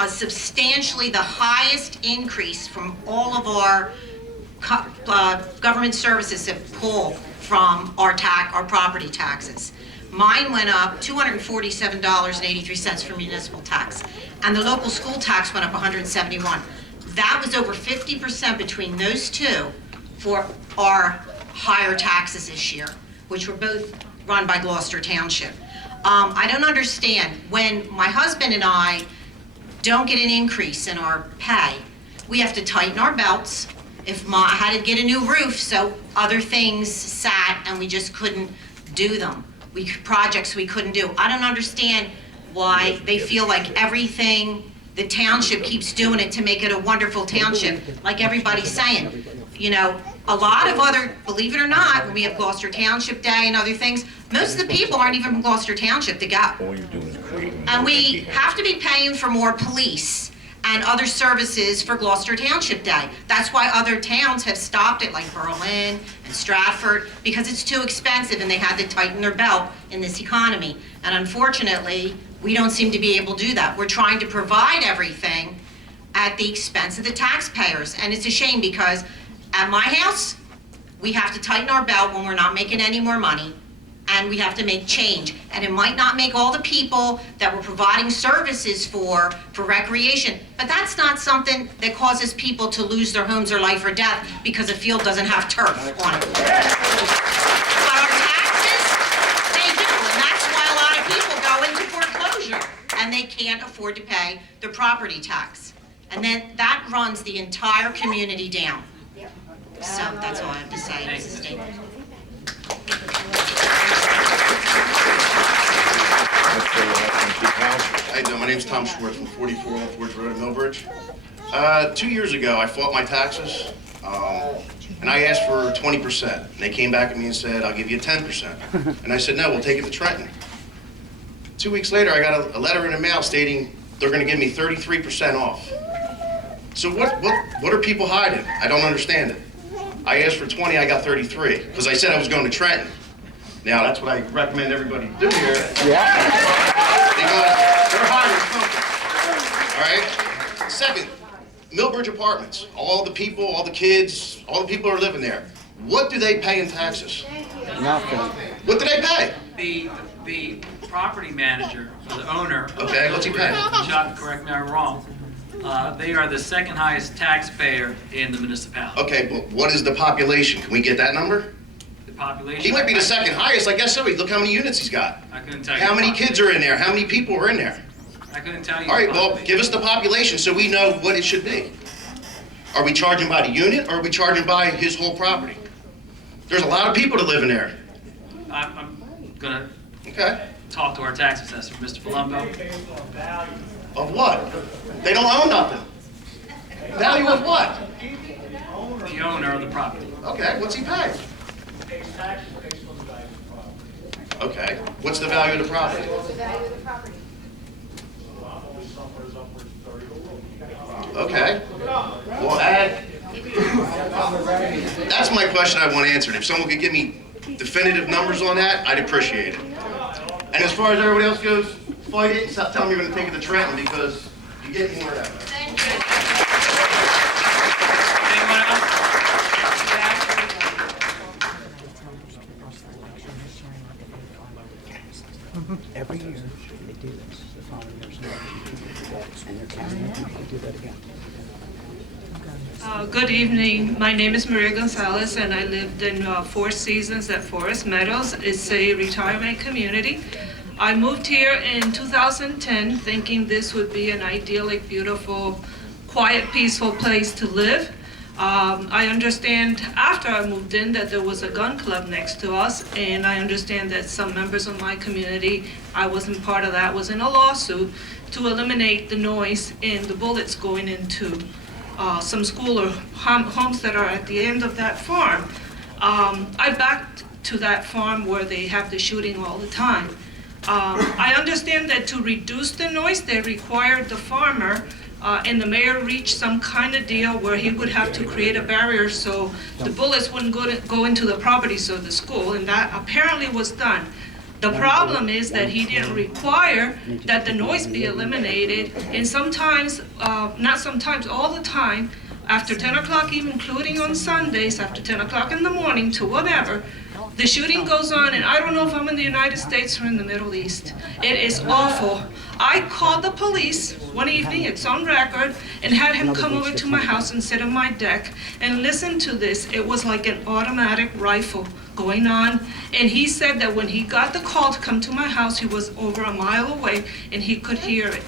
a substantially the highest increase from all of our government services that pull from our property taxes. Mine went up $247.83 for municipal tax, and the local school tax went up $171. That was over 50% between those two for our higher taxes this year, which were both run by Gloucester Township. I don't understand, when my husband and I don't get an increase in our pay, we have to tighten our belts I had to get a new roof, so other things sat and we just couldn't do them. Projects we couldn't do. I don't understand why they feel like everything, the township keeps doing it to make it a wonderful township, like everybody's saying. You know, a lot of other, believe it or not, when we have Gloucester Township Day and other things, most of the people aren't even from Gloucester Township to go. And we have to be paying for more police and other services for Gloucester Township Day. That's why other towns have stopped it, like Berlin and Stratford, because it's too expensive and they had to tighten their belt in this economy. And unfortunately, we don't seem to be able to do that. We're trying to provide everything at the expense of the taxpayers. And it's a shame because at my house, we have to tighten our belt when we're not making any more money, and we have to make change. And it might not make all the people that we're providing services for recreation, but that's not something that causes people to lose their homes or life or death because a field doesn't have turf on it. But our taxes, they do, and that's why a lot of people go into foreclosure, and they can't afford to pay their property tax. And then that runs the entire community down. So that's all I have to say, Mrs. Davis. How you doing? My name's Tom Schwartz from 44 Old Forge Road in Millbridge. 2 years ago, I fought my taxes, and I asked for 20%. And they came back at me and said, I'll give you 10%. And I said, no, we'll take it to Trenton. 2 weeks later, I got a letter in the mail stating they're going to give me 33% off. So what are people hiding? I don't understand it. I asked for 20, I got 33, because I said I was going to Trenton. Now, that's what I recommend everybody do here. Yeah. Because they're hiding something. All right? Second, Millbridge Apartments. All the people, all the kids, all the people who are living there. What do they pay in taxes? Nothing. What do they pay? The property manager, or the owner. Okay, what's he paying? John, correct me if I'm wrong. They are the second highest taxpayer in the municipality. Okay, but what is the population? Can we get that number? The population. He might be the second highest. I guess so. Look how many units he's got. I couldn't tell you. How many kids are in there? How many people are in there? I couldn't tell you. All right, well, give us the population so we know what it should be. Are we charging by the unit, or are we charging by his whole property? There's a lot of people that live in there. I'm gonna Okay. talk to our tax assessor, Mr. Palumbo. Of what? They don't own nothing. Value of what? The owner of the property. Okay, what's he pay? Okay, what's the value of the property? Okay. Well, that's my question I want answered. If someone could give me definitive numbers on that, I'd appreciate it. And as far as everybody else goes, fight it and stop telling me you're going to take it to Trenton because you get more that way. Thank you. Anyone else? Every year they do this. The following year's and they're counting it. They do that again. Good evening. My name is Maria Gonzalez, and I lived in Four Seasons at Forest Meadows. It's a retirement community. I moved here in 2010 thinking this would be an idyllic, beautiful, quiet, peaceful place to live. I understand after I moved in that there was a gun club next to us, and I understand that some members of my community, I wasn't part of that, was in a lawsuit to eliminate the noise and the bullets going into some school or homes that are at the end of that farm. I backed to that farm where they have the shooting all the time. I understand that to reduce the noise, they required the farmer and the mayor reached some kind of deal where he would have to create a barrier so the bullets wouldn't go into the properties of the school, and that apparently was done. The problem is that he didn't require that the noise be eliminated, and sometimes, not sometimes, all the time, after 10 o'clock, even including on Sundays, after 10 o'clock in the morning to whatever, the shooting goes on, and I don't know if I'm in the United States or in the Middle East. It is awful. I called the police one evening, it's on record, and had him come over to my house and sit on my deck and listen to this. It was like an automatic rifle going on, and he said that when he got the call to come to my house, he was over a mile away and he could hear it.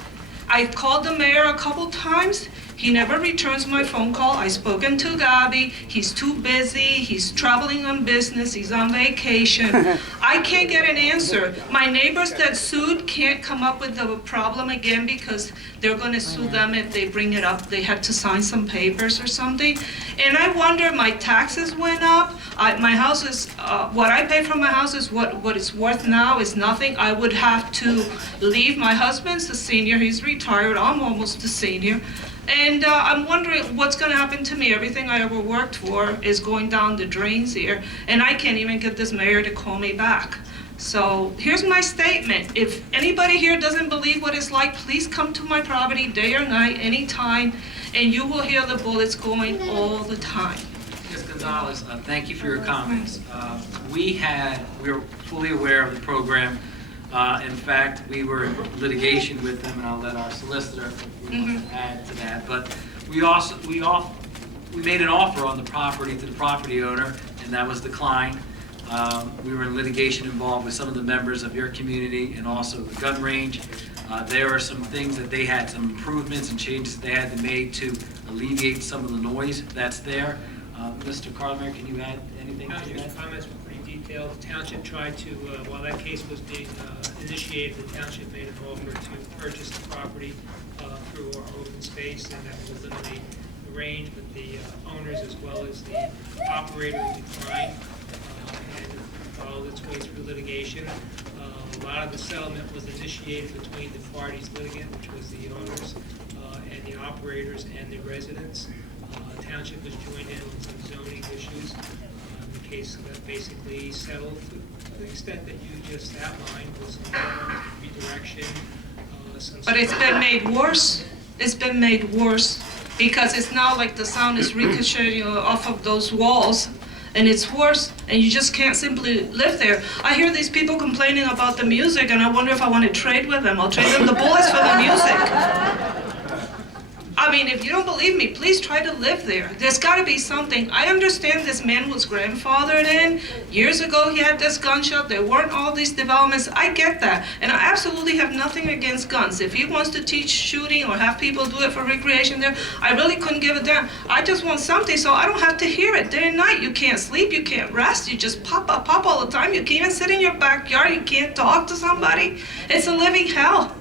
I called the mayor a couple times. He never returns my phone call. I've spoken to Gabby. He's too busy. He's traveling on business. He's on vacation. I can't get an answer. My neighbors that sued can't come up with the problem again because they're going to sue them if they bring it up. They had to sign some papers or something. And I wonder, my taxes went up. My house is, what I pay for my house is what it's worth now is nothing. I would have to leave. My husband's a senior. He's retired. I'm almost a senior. And I'm wondering what's going to happen to me. Everything I ever worked for is going down the drains here, and I can't even get this mayor to call me back. So here's my statement. If anybody here doesn't believe what it's like, please come to my property day or night, anytime, and you will hear the bullets going all the time. Ms. Gonzalez, thank you for your comments. We were fully aware of the program. In fact, we were in litigation with them, and I'll let our solicitor add to that. But we made an offer on the property to the property owner, and that was declined. We were in litigation involved with some of the members of your community and also the gun range. There are some things that they had, some improvements and changes they had to make to alleviate some of the noise that's there. Mr. Carlmer, can you add anything to that? Your comments were pretty detailed. The township tried to, while that case was being initiated, the township made an offer to purchase the property through our open space, and that would eliminate the range, but the owners as well as the operator declined and followed its way through litigation. A lot of the settlement was initiated between the parties litigant, which was the owners and the operators and the residents. Township was joined in on some zoning issues. The case got basically settled to the extent that you just outlined with some redirection. But it's been made worse. It's been made worse because it's now like the sound is ricocheting off of those walls, and it's worse, and you just can't simply live there. I hear these people complaining about the music, and I wonder if I want to trade with them. I'll trade them the bullets for the music. I mean, if you don't believe me, please try to live there. There's got to be something. I understand this man was grandfathered in. Years ago, he had this gun shop. There weren't all these developments. I get that. And I absolutely have nothing against guns. If he wants to teach shooting or have people do it for recreation there, I really couldn't give a damn. I just want something so I don't have to hear it day and night. You can't sleep. You can't rest. You just pop all the time. You can't even sit in your backyard. You can't talk to somebody. It's a living hell.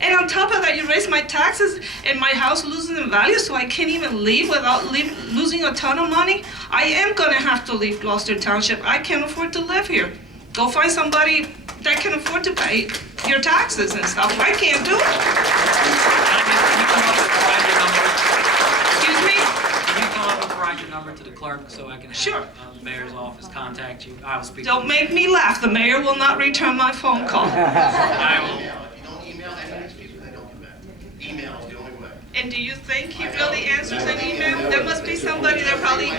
And on top of that, you raise my taxes and my house loses in value, so I can't even leave without losing a ton of money. I am going to have to leave Gloucester Township. I can't afford to live here. Go find somebody that can afford to pay your taxes and stuff. I can't do it. Excuse me? Can you come up and provide your number to the clerk so I can have the mayor's office contact you? I will speak. Don't make me laugh. The mayor will not return my phone call. I will. Email is the only way. And do you think he really answers an email? There must be somebody that probably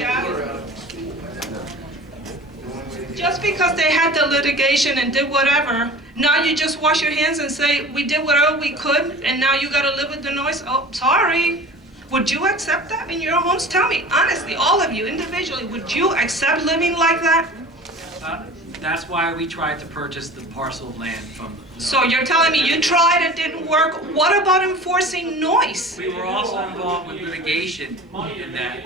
just because they had the litigation and did whatever, now you just wash your hands and say, we did whatever we could, and now you gotta live with the noise? Oh, sorry. Would you accept that in your homes? Tell me, honestly, all of you individually, would you accept living like that? That's why we tried to purchase the parcel of land from. So you're telling me you tried, it didn't work. What about enforcing noise? We were also involved with litigation in that.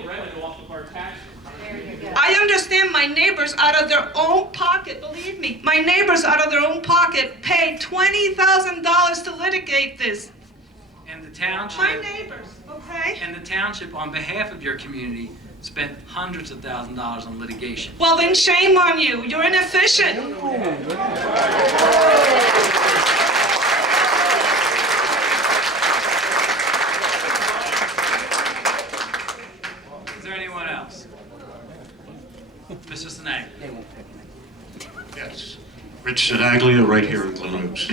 I understand my neighbors out of their own pocket, believe me, my neighbors out of their own pocket paid $20,000 to litigate this. And the township. My neighbors, okay? And the township, on behalf of your community, spent hundreds of thousands of dollars on litigation. Well, then shame on you. You're inefficient. Is there anyone else? Mr. Sinang. Yes. Rich Sinaglia, right here in Glen Oaks.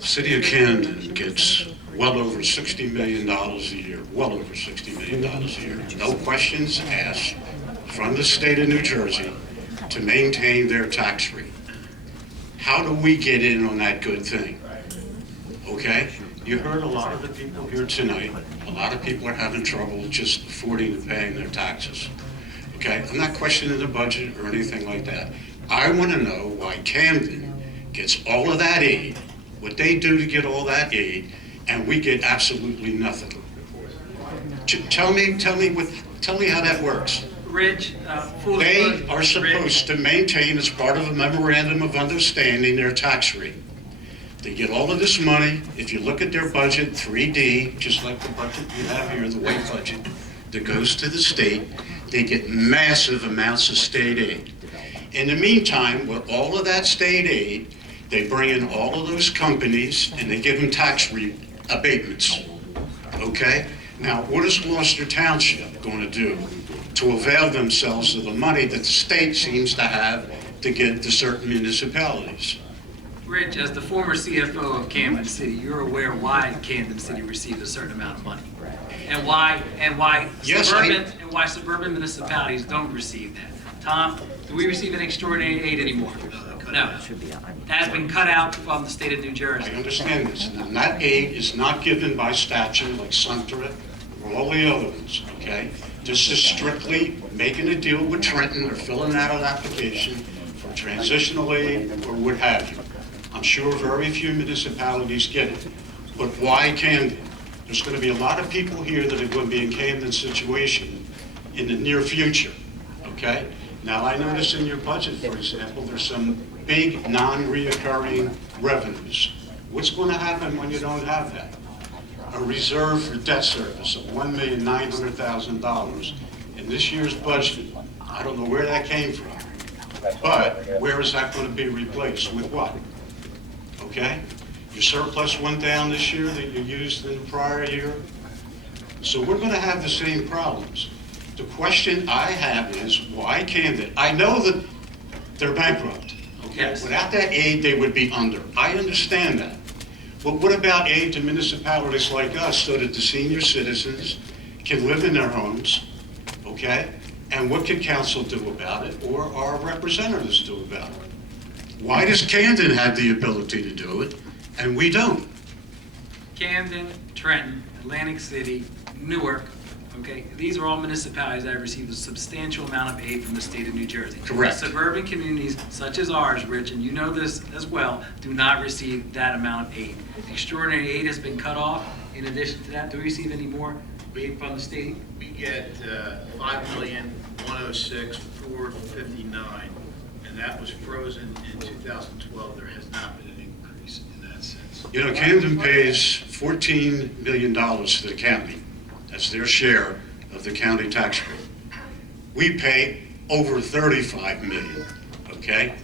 The city of Camden gets well over $60 million a year, well over $60 million a year. No questions asked from the state of New Jersey to maintain their tax rate. How do we get in on that good thing? Okay? You heard a lot of the people here tonight. A lot of people are having trouble just affording and paying their taxes. Okay? I'm not questioning the budget or anything like that. I want to know why Camden gets all of that aid what they do to get all that aid, and we get absolutely nothing. Tell me how that works. Rich, They are supposed to maintain, as part of a memorandum of understanding, their tax rate. They get all of this money. If you look at their budget, 3D, just like the budget you have here, the white budget, that goes to the state, they get massive amounts of state aid. In the meantime, with all of that state aid, they bring in all of those companies and they give them tax abatements. Okay? Now, what is Gloucester Township going to do to avail themselves of the money that the state seems to have to give to certain municipalities? Rich, as the former CFO of Camden City, you're aware why Camden City received a certain amount of money, and why Yes, suburban municipalities don't receive that. Tom, do we receive an extraordinary aid anymore? No. That's been cut out from the state of New Jersey. I understand this, and that aid is not given by statute like Suntra or all the other ones, okay? This is strictly making a deal with Trenton or filling out an application for transitional aid or what have you. I'm sure very few municipalities get it, but why Camden? There's going to be a lot of people here that are going to be in Camden's situation in the near future, okay? Now, I notice in your budget, for example, there's some big non-reoccurring revenues. What's going to happen when you don't have that? A reserve for debt service of $1,900,000 in this year's budget. I don't know where that came from, but where is that going to be replaced? With what? Okay? Your surplus went down this year that you used in the prior year. So we're going to have the same problems. The question I have is, why Camden? I know that they're bankrupt. Okay? Yes. Without that aid, they would be under. I understand that. But what about aid to municipalities like us so that the senior citizens can live in their homes, okay? And what can council do about it, or our representatives do about it? Why does Camden have the ability to do it, and we don't? Camden, Trenton, Atlantic City, Newark, okay? These are all municipalities that have received a substantial amount of aid from the state of New Jersey. Correct. Suburban communities such as ours, Rich, and you know this as well, do not receive that amount of aid. Extraordinary aid has been cut off. In addition to that, do we receive any more aid from the state? We get $5,106,459, and that was frozen in 2012. There has not been an increase in that sense. You know, Camden pays $14 million to the county. That's their share of the county tax rate. We pay over $35 million, okay?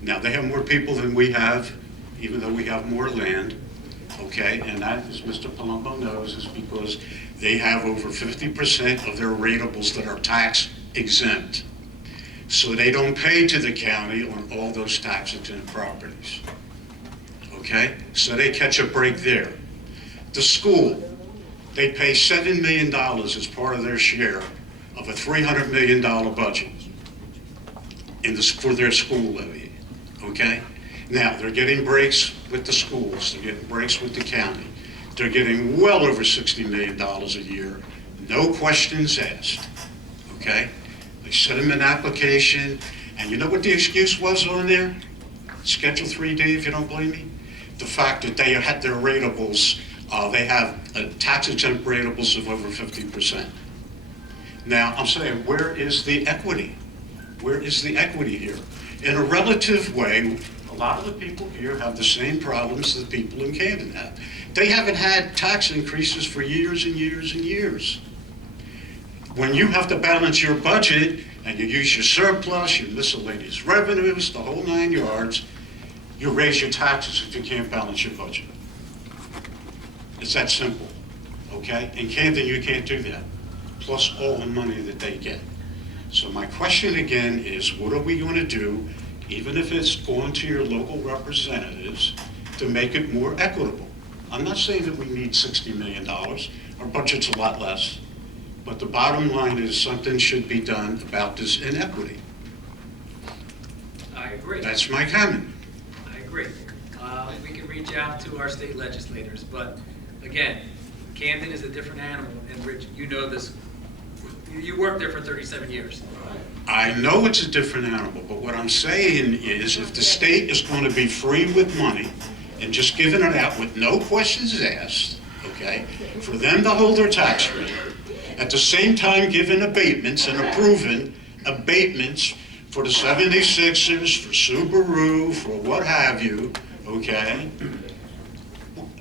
Now, they have more people than we have, even though we have more land, okay? And that, as Mr. Palumbo knows, is because they have over 50% of their rateables that are tax exempt. So they don't pay to the county on all those tax exempt properties, okay? So they catch a break there. The school, they pay $7 million as part of their share of a $300 million budget for their school levy, okay? Now, they're getting breaks with the schools, they're getting breaks with the county. They're getting well over $60 million a year, no questions asked, okay? They sent them an application, and you know what the excuse was on there? Schedule 3D, if you don't believe me? The fact that they had their rateables, they have tax exempt rateables of over 50%. Now, I'm saying, where is the equity? Where is the equity here? In a relative way, a lot of the people here have the same problems that people in Camden have. They haven't had tax increases for years and years and years. When you have to balance your budget and you use your surplus, your miscellaneous revenues, the whole 9 yards, you raise your taxes if you can't balance your budget. It's that simple, okay? In Camden, you can't do that, plus all the money that they get. So my question again is, what are we going to do, even if it's going to your local representatives, to make it more equitable? I'm not saying that we need $60 million. Our budget's a lot less. But the bottom line is something should be done about this inequity. I agree. That's my comment. I agree. We can reach out to our state legislators, but again, Camden is a different animal, and Rich, you know this. You worked there for 37 years. I know it's a different animal, but what I'm saying is if the state is going to be free with money and just giving it out with no questions asked, okay, for them to hold their tax rate, at the same time giving abatements and approving abatements for the 76ers, for Subaru, for what have you, okay?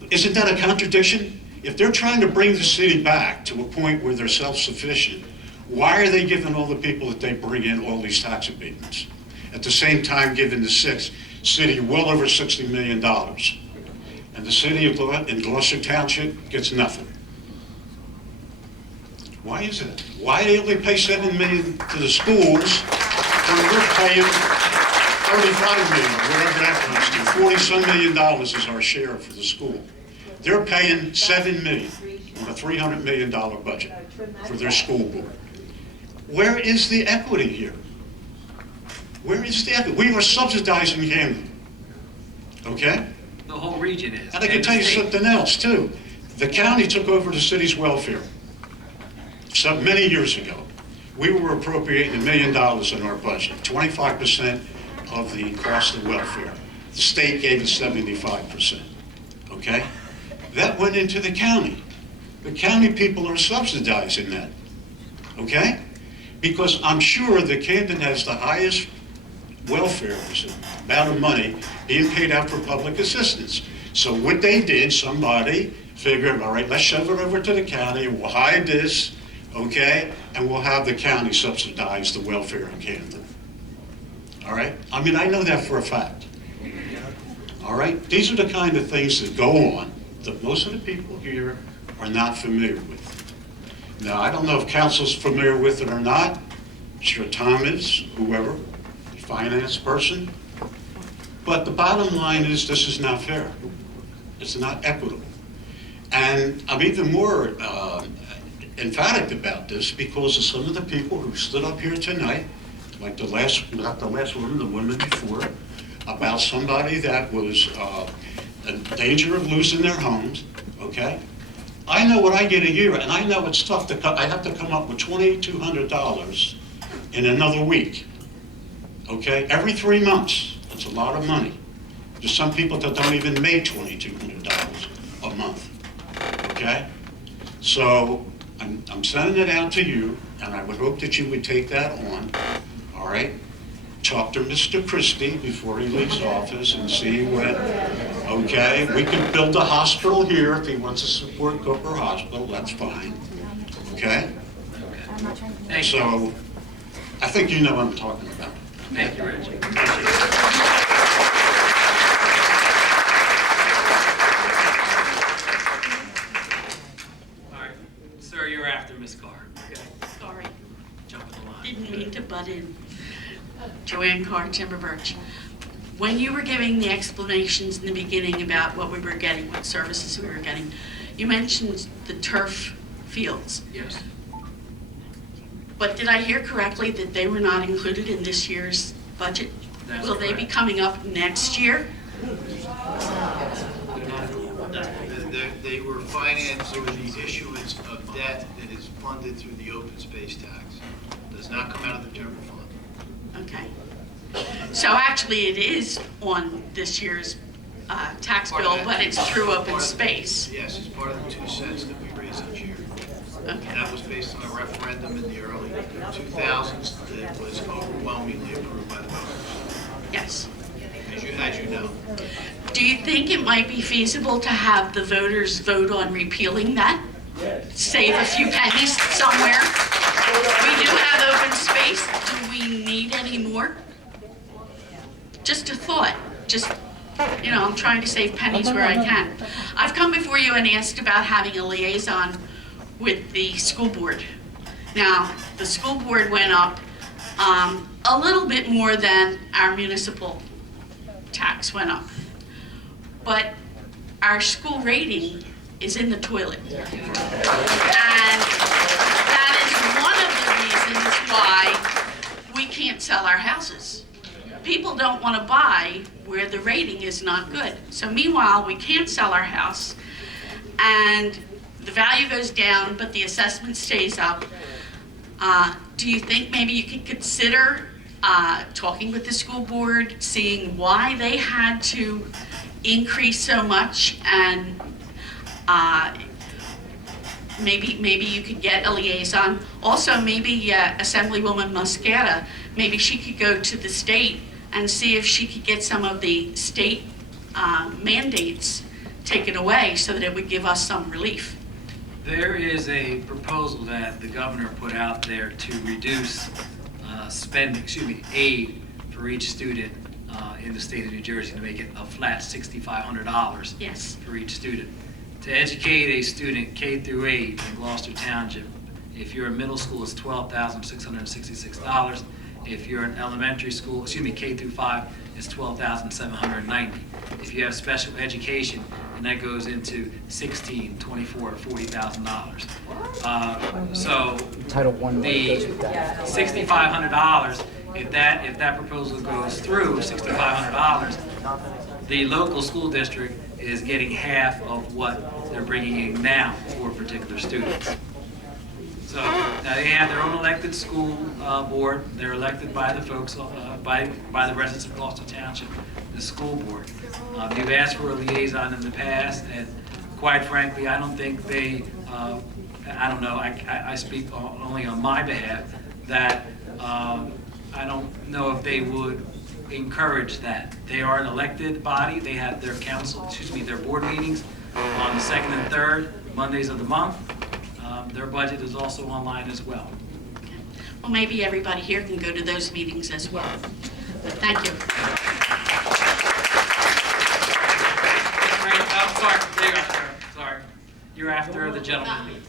Isn't that a contradiction? If they're trying to bring the city back to a point where they're self-sufficient, why are they giving all the people that they bring in all these tax abatements? At the same time giving the city well over $60 million. And the city of Gloucester Township gets nothing. Why is it? Why do they only pay $7 million to the schools when we're paying $35 million, whatever that comes to? $40-some million is our share for the school. They're paying $7 million on a $300 million budget for their school board. Where is the equity here? Where is the equity? We are subsidizing Camden, okay? The whole region is. And I can tell you something else too. The county took over the city's welfare many years ago. We were appropriating $1 million in our budget, 25% of the cost of welfare. The state gave us 75%, okay? That went into the county. The county people are subsidizing that, okay? Because I'm sure that Camden has the highest welfare amount of money being paid out for public assistance. So what they did, somebody figured, all right, let's shove it over to the county, we'll hide this, okay, and we'll have the county subsidize the welfare in Camden. All right? I mean, I know that for a fact. All right? These are the kind of things that go on that most of the people here are not familiar with. Now, I don't know if council's familiar with it or not. I'm sure Tom is, whoever, the finance person. But the bottom line is this is not fair. It's not equitable. And I'm even more emphatic about this because of some of the people who stood up here tonight, like not the last woman, the woman before, about somebody that was in danger of losing their homes, okay? I know what I get a year, and I know it's tough to I have to come up with $2,200 in another week, okay? Every 3 months, that's a lot of money. There's some people that don't even make $2,200 a month, okay? So I'm sending it out to you, and I would hope that you would take that on, all right? Talk to Mr. Christie before he leaves office and see what, okay? We can build a hospital here if he wants to support Cooper Hospital, that's fine, okay? So I think you know what I'm talking about. Thank you, Reggie. All right, sir, you're after Ms. Carr. Okay. Sorry, Jump in the line. didn't mean to butt in. Joanne Carr, Timber Birch. When you were giving the explanations in the beginning about what we were getting, what services we were getting, you mentioned the turf fields. Yes. But did I hear correctly that they were not included in this year's budget? That's Will they be correct. coming up next year? They were financed through the issuance of debt that is funded through the open space tax. Does not come out of the general fund. Okay. So actually it is on this year's tax Part of bill, that- but it's through open part of- space. Yes, it's part of the 2 cents that we raise each year. Okay. And that was based on a referendum in the early 2000s that was overwhelmingly approved by the voters, Yes. as you know. Do you think it might be feasible to have the voters vote on repealing that? Save a few pennies somewhere? We do have open space. Do we need any more? Just a thought. Just, you know, I'm trying to save pennies where I can. I've come before you and asked about having a liaison with the school board. Now, the school board went up a little bit more than our municipal tax went up. But our school rating is in the toilet. And that is one of the reasons why we can't sell our houses. People don't want to buy where the rating is not good. So meanwhile, we can't sell our house, and the value goes down, but the assessment stays up. Do you think maybe you could consider talking with the school board, seeing why they had to increase so much, and maybe you could get a liaison. Also, maybe Assemblywoman Mosqueda, maybe she could go to the state and see if she could get some of the state mandates taken away so that it would give us some relief. There is a proposal that the governor put out there to reduce aid for each student in the state of New Jersey, to make it a flat $6,500 Yes. for each student. To educate a student K through 8 in Gloucester Township, if you're in middle school, it's $12,666. If you're in elementary school, K through 5, it's $12,790. If you have special education, and that goes into $16,000, $24,000, or $40,000. So Title I the $6,500, if that proposal goes through, $6,500, the local school district is getting half of what they're bringing in now for particular students. So now they have their own elected school board. They're elected by the folks, by the residents of Gloucester Township, the school board. You've asked for a liaison in the past, and quite frankly, I don't think they, I don't know, I speak only on my behalf, that I don't know if they would encourage that. They are an elected body. They have their their board meetings on the 2nd and 3rd Mondays of the month. Their budget is also online as well. Well, maybe everybody here can go to those meetings as well. But thank you. Sorry. You're after the gentleman.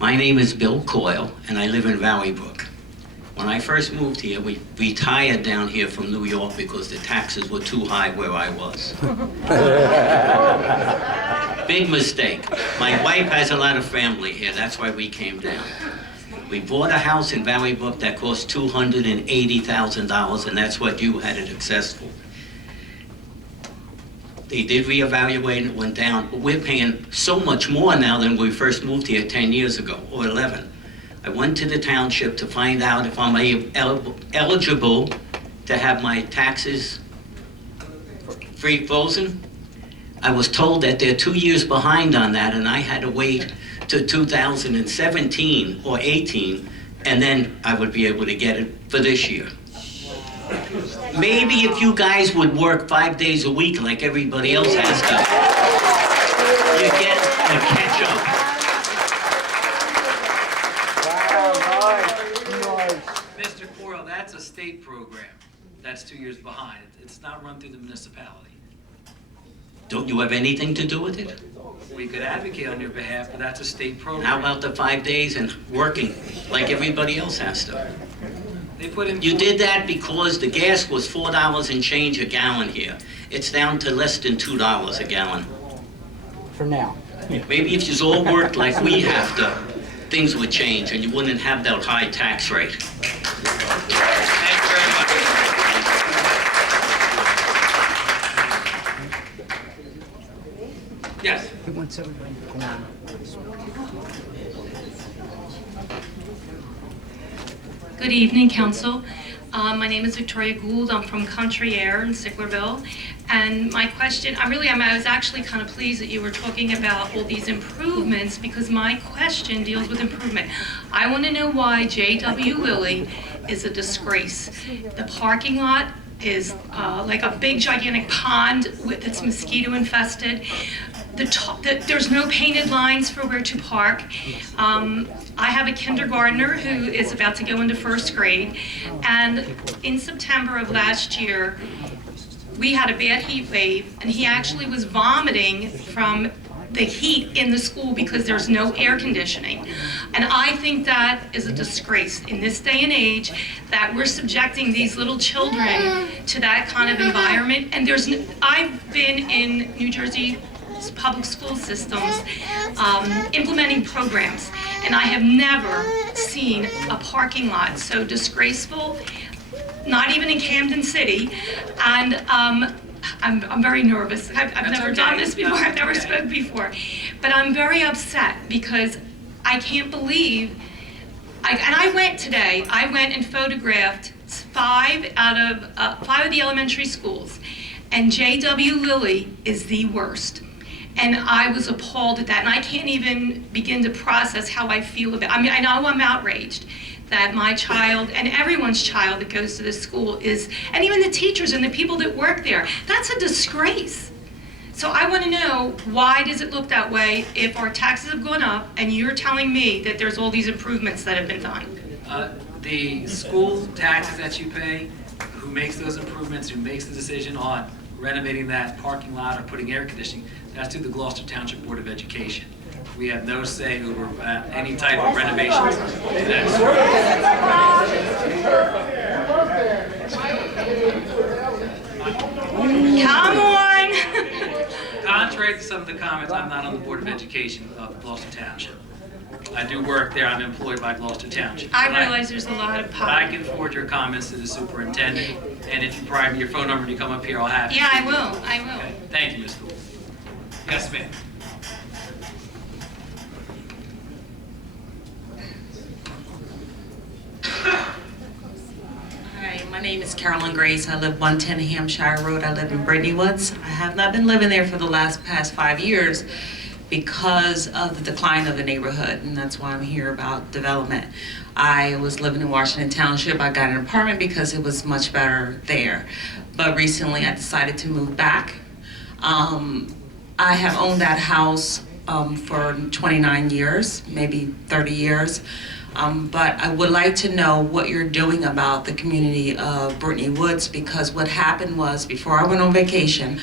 My name is Bill Coyle, and I live in Valley Brook. When I first moved here, we retired down here from New York because the taxes were too high where I was. Big mistake. My wife has a lot of family here. That's why we came down. We bought a house in Valley Brook that cost $280,000, and that's what you had it accessible. They did reevaluate and it went down, but we're paying so much more now than when we first moved here 10 years ago, or 11. I went to the township to find out if I'm eligible to have my taxes frozen. I was told that they're 2 years behind on that, and I had to wait to 2017 or 18, and then I would be able to get it for this year. Maybe if you guys would work 5 days a week like everybody else has to, you get a catch up. Mr. Coyle, that's a state program. That's 2 years behind. It's not run through the municipality. Don't you have anything to do with it? We could advocate on your behalf, but that's a state program. How about the 5 days and working like everybody else has to? They put in. You did that because the gas was $4 and change a gallon here. It's down to less than $2 a gallon. For now. Maybe if you all worked like we have to, things would change and you wouldn't have that high tax rate. Thank you very much. Yes. He wants everybody to go on. Good evening, Council. My name is Victoria Gould. I'm from Country Air in Sicklerville. And my question, I was actually kind of pleased that you were talking about all these improvements, because my question deals with improvement. I want to know why J.W. Lilly is a disgrace. The parking lot is like a big gigantic pond that's mosquito infested. There's no painted lines for where to park. I have a kindergartner who is about to go into first grade, and in September of last year, we had a bad heat wave, and he actually was vomiting from the heat in the school because there's no air conditioning. And I think that is a disgrace in this day and age, that we're subjecting these little children to that kind of environment. And I've been in New Jersey public school systems implementing programs, and I have never seen a parking lot so disgraceful, not even in Camden City. And I'm very nervous. I've never done this before. I've never spoken before. But I'm very upset because I can't believe, I went today, I went and photographed 5 of the elementary schools, and J.W. Lilly is the worst. And I was appalled at that, and I can't even begin to process how I feel about. I mean, I know I'm outraged that my child and everyone's child that goes to this school is, and even the teachers and the people that work there, that's a disgrace. So I want to know, why does it look that way if our taxes have gone up and you're telling me that there's all these improvements that have been done? The school taxes that you pay, who makes those improvements, who makes the decision on renovating that parking lot or putting air conditioning, that's through the Gloucester Township Board of Education. We have no say over any type of renovations to that school. Come on! Contrary to some of the comments, I'm not on the Board of Education of Gloucester Township. I do work there. I'm employed by Gloucester Township. I realize there's a lot of But I can forward your comments to the superintendent, and if you provide me your phone number when you come up here, I'll have it. Yeah, I will. I will. Okay. Thank you, Ms. Gould. Yes, ma'am. Hi, my name is Carolyn Grace. I live 110 Hampshire Road. I live in Brittany Woods. I have not been living there for the past 5 years because of the decline of the neighborhood, and that's why I'm here about development. I was living in Washington Township. I got an apartment because it was much better there. But recently I decided to move back. I have owned that house for 29 years, maybe 30 years. But I would like to know what you're doing about the community of Brittany Woods, because what happened was, before I went on vacation,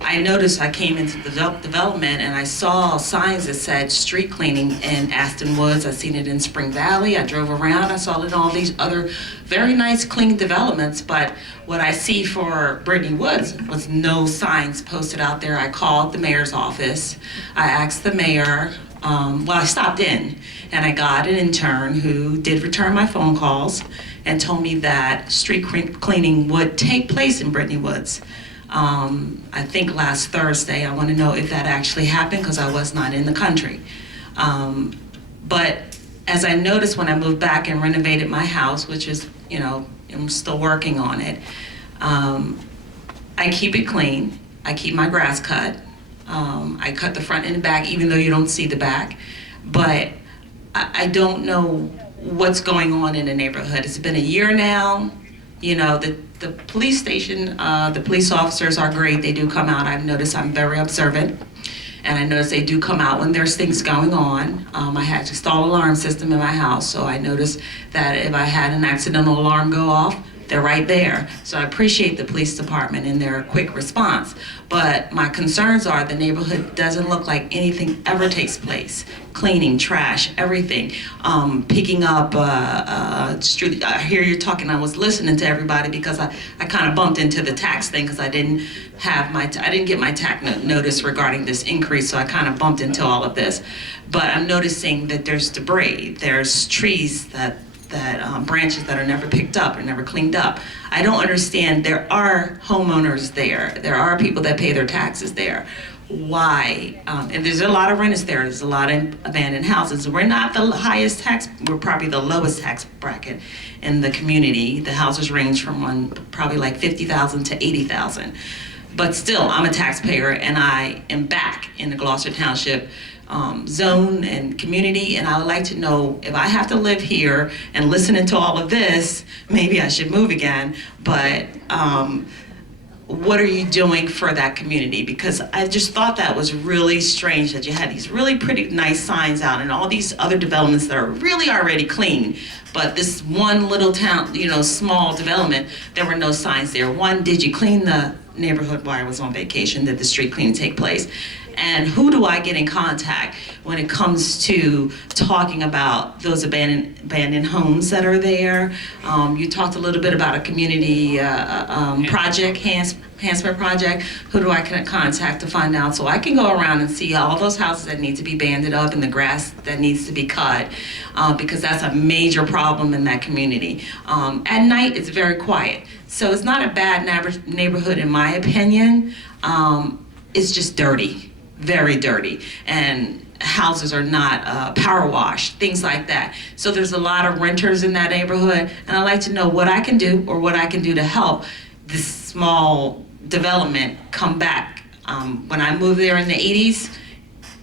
I noticed I came into the development and I saw signs that said street cleaning in Aston Woods. I seen it in Spring Valley. I drove around. I saw it in all these other very nice clean developments. But what I see for Brittany Woods was no signs posted out there. I called the mayor's office. I asked the mayor. I stopped in and I got an intern who did return my phone calls and told me that street cleaning would take place in Brittany Woods. I think last Thursday. I want to know if that actually happened because I was not in the country. But as I noticed when I moved back and renovated my house, which is, you know, I'm still working on it, I keep it clean. I keep my grass cut. I cut the front and the back, even though you don't see the back. But I don't know what's going on in the neighborhood. It's been a year now. You know, the police station, the police officers are great. They do come out. I've noticed I'm very observant. And I notice they do come out when there's things going on. I had to install an alarm system in my house, so I noticed that if I had an accidental alarm go off, they're right there. So I appreciate the police department and their quick response. But my concerns are the neighborhood doesn't look like anything ever takes place. Cleaning, trash, everything. Picking up street. I hear you talking. I was listening to everybody because I kind of bumped into the tax thing because I didn't have I didn't get my tax notice regarding this increase, so I kind of bumped into all of this. But I'm noticing that there's debris. There's trees that branches that are never picked up or never cleaned up. I don't understand. There are homeowners there. There are people that pay their taxes there. Why? And there's a lot of renters there. There's a lot of abandoned houses. We're not the highest tax, we're probably the lowest tax bracket in the community. The houses range from probably like 50,000 to 80,000. But still, I'm a taxpayer and I am back in the Gloucester Township zone and community, and I would like to know if I have to live here and listening to all of this, maybe I should move again, but what are you doing for that community? Because I just thought that was really strange that you had these really pretty nice signs out and all these other developments that are really already clean, but this one little town, you know, small development, there were no signs there. One, did you clean the neighborhood while I was on vacation? Did the street cleaning take place? And who do I get in contact when it comes to talking about those abandoned homes that are there? You talked a little bit about a community project, enhancement project. Who do I contact to find out so I can go around and see all those houses that need to be banded up and the grass that needs to be cut, because that's a major problem in that community. At night, it's very quiet. So it's not a bad neighborhood in my opinion. It's just dirty. Very dirty. And houses are not power washed, things like that. So there's a lot of renters in that neighborhood, and I'd like to know what I can do or what I can do to help this small development come back. When I moved there in the 80s,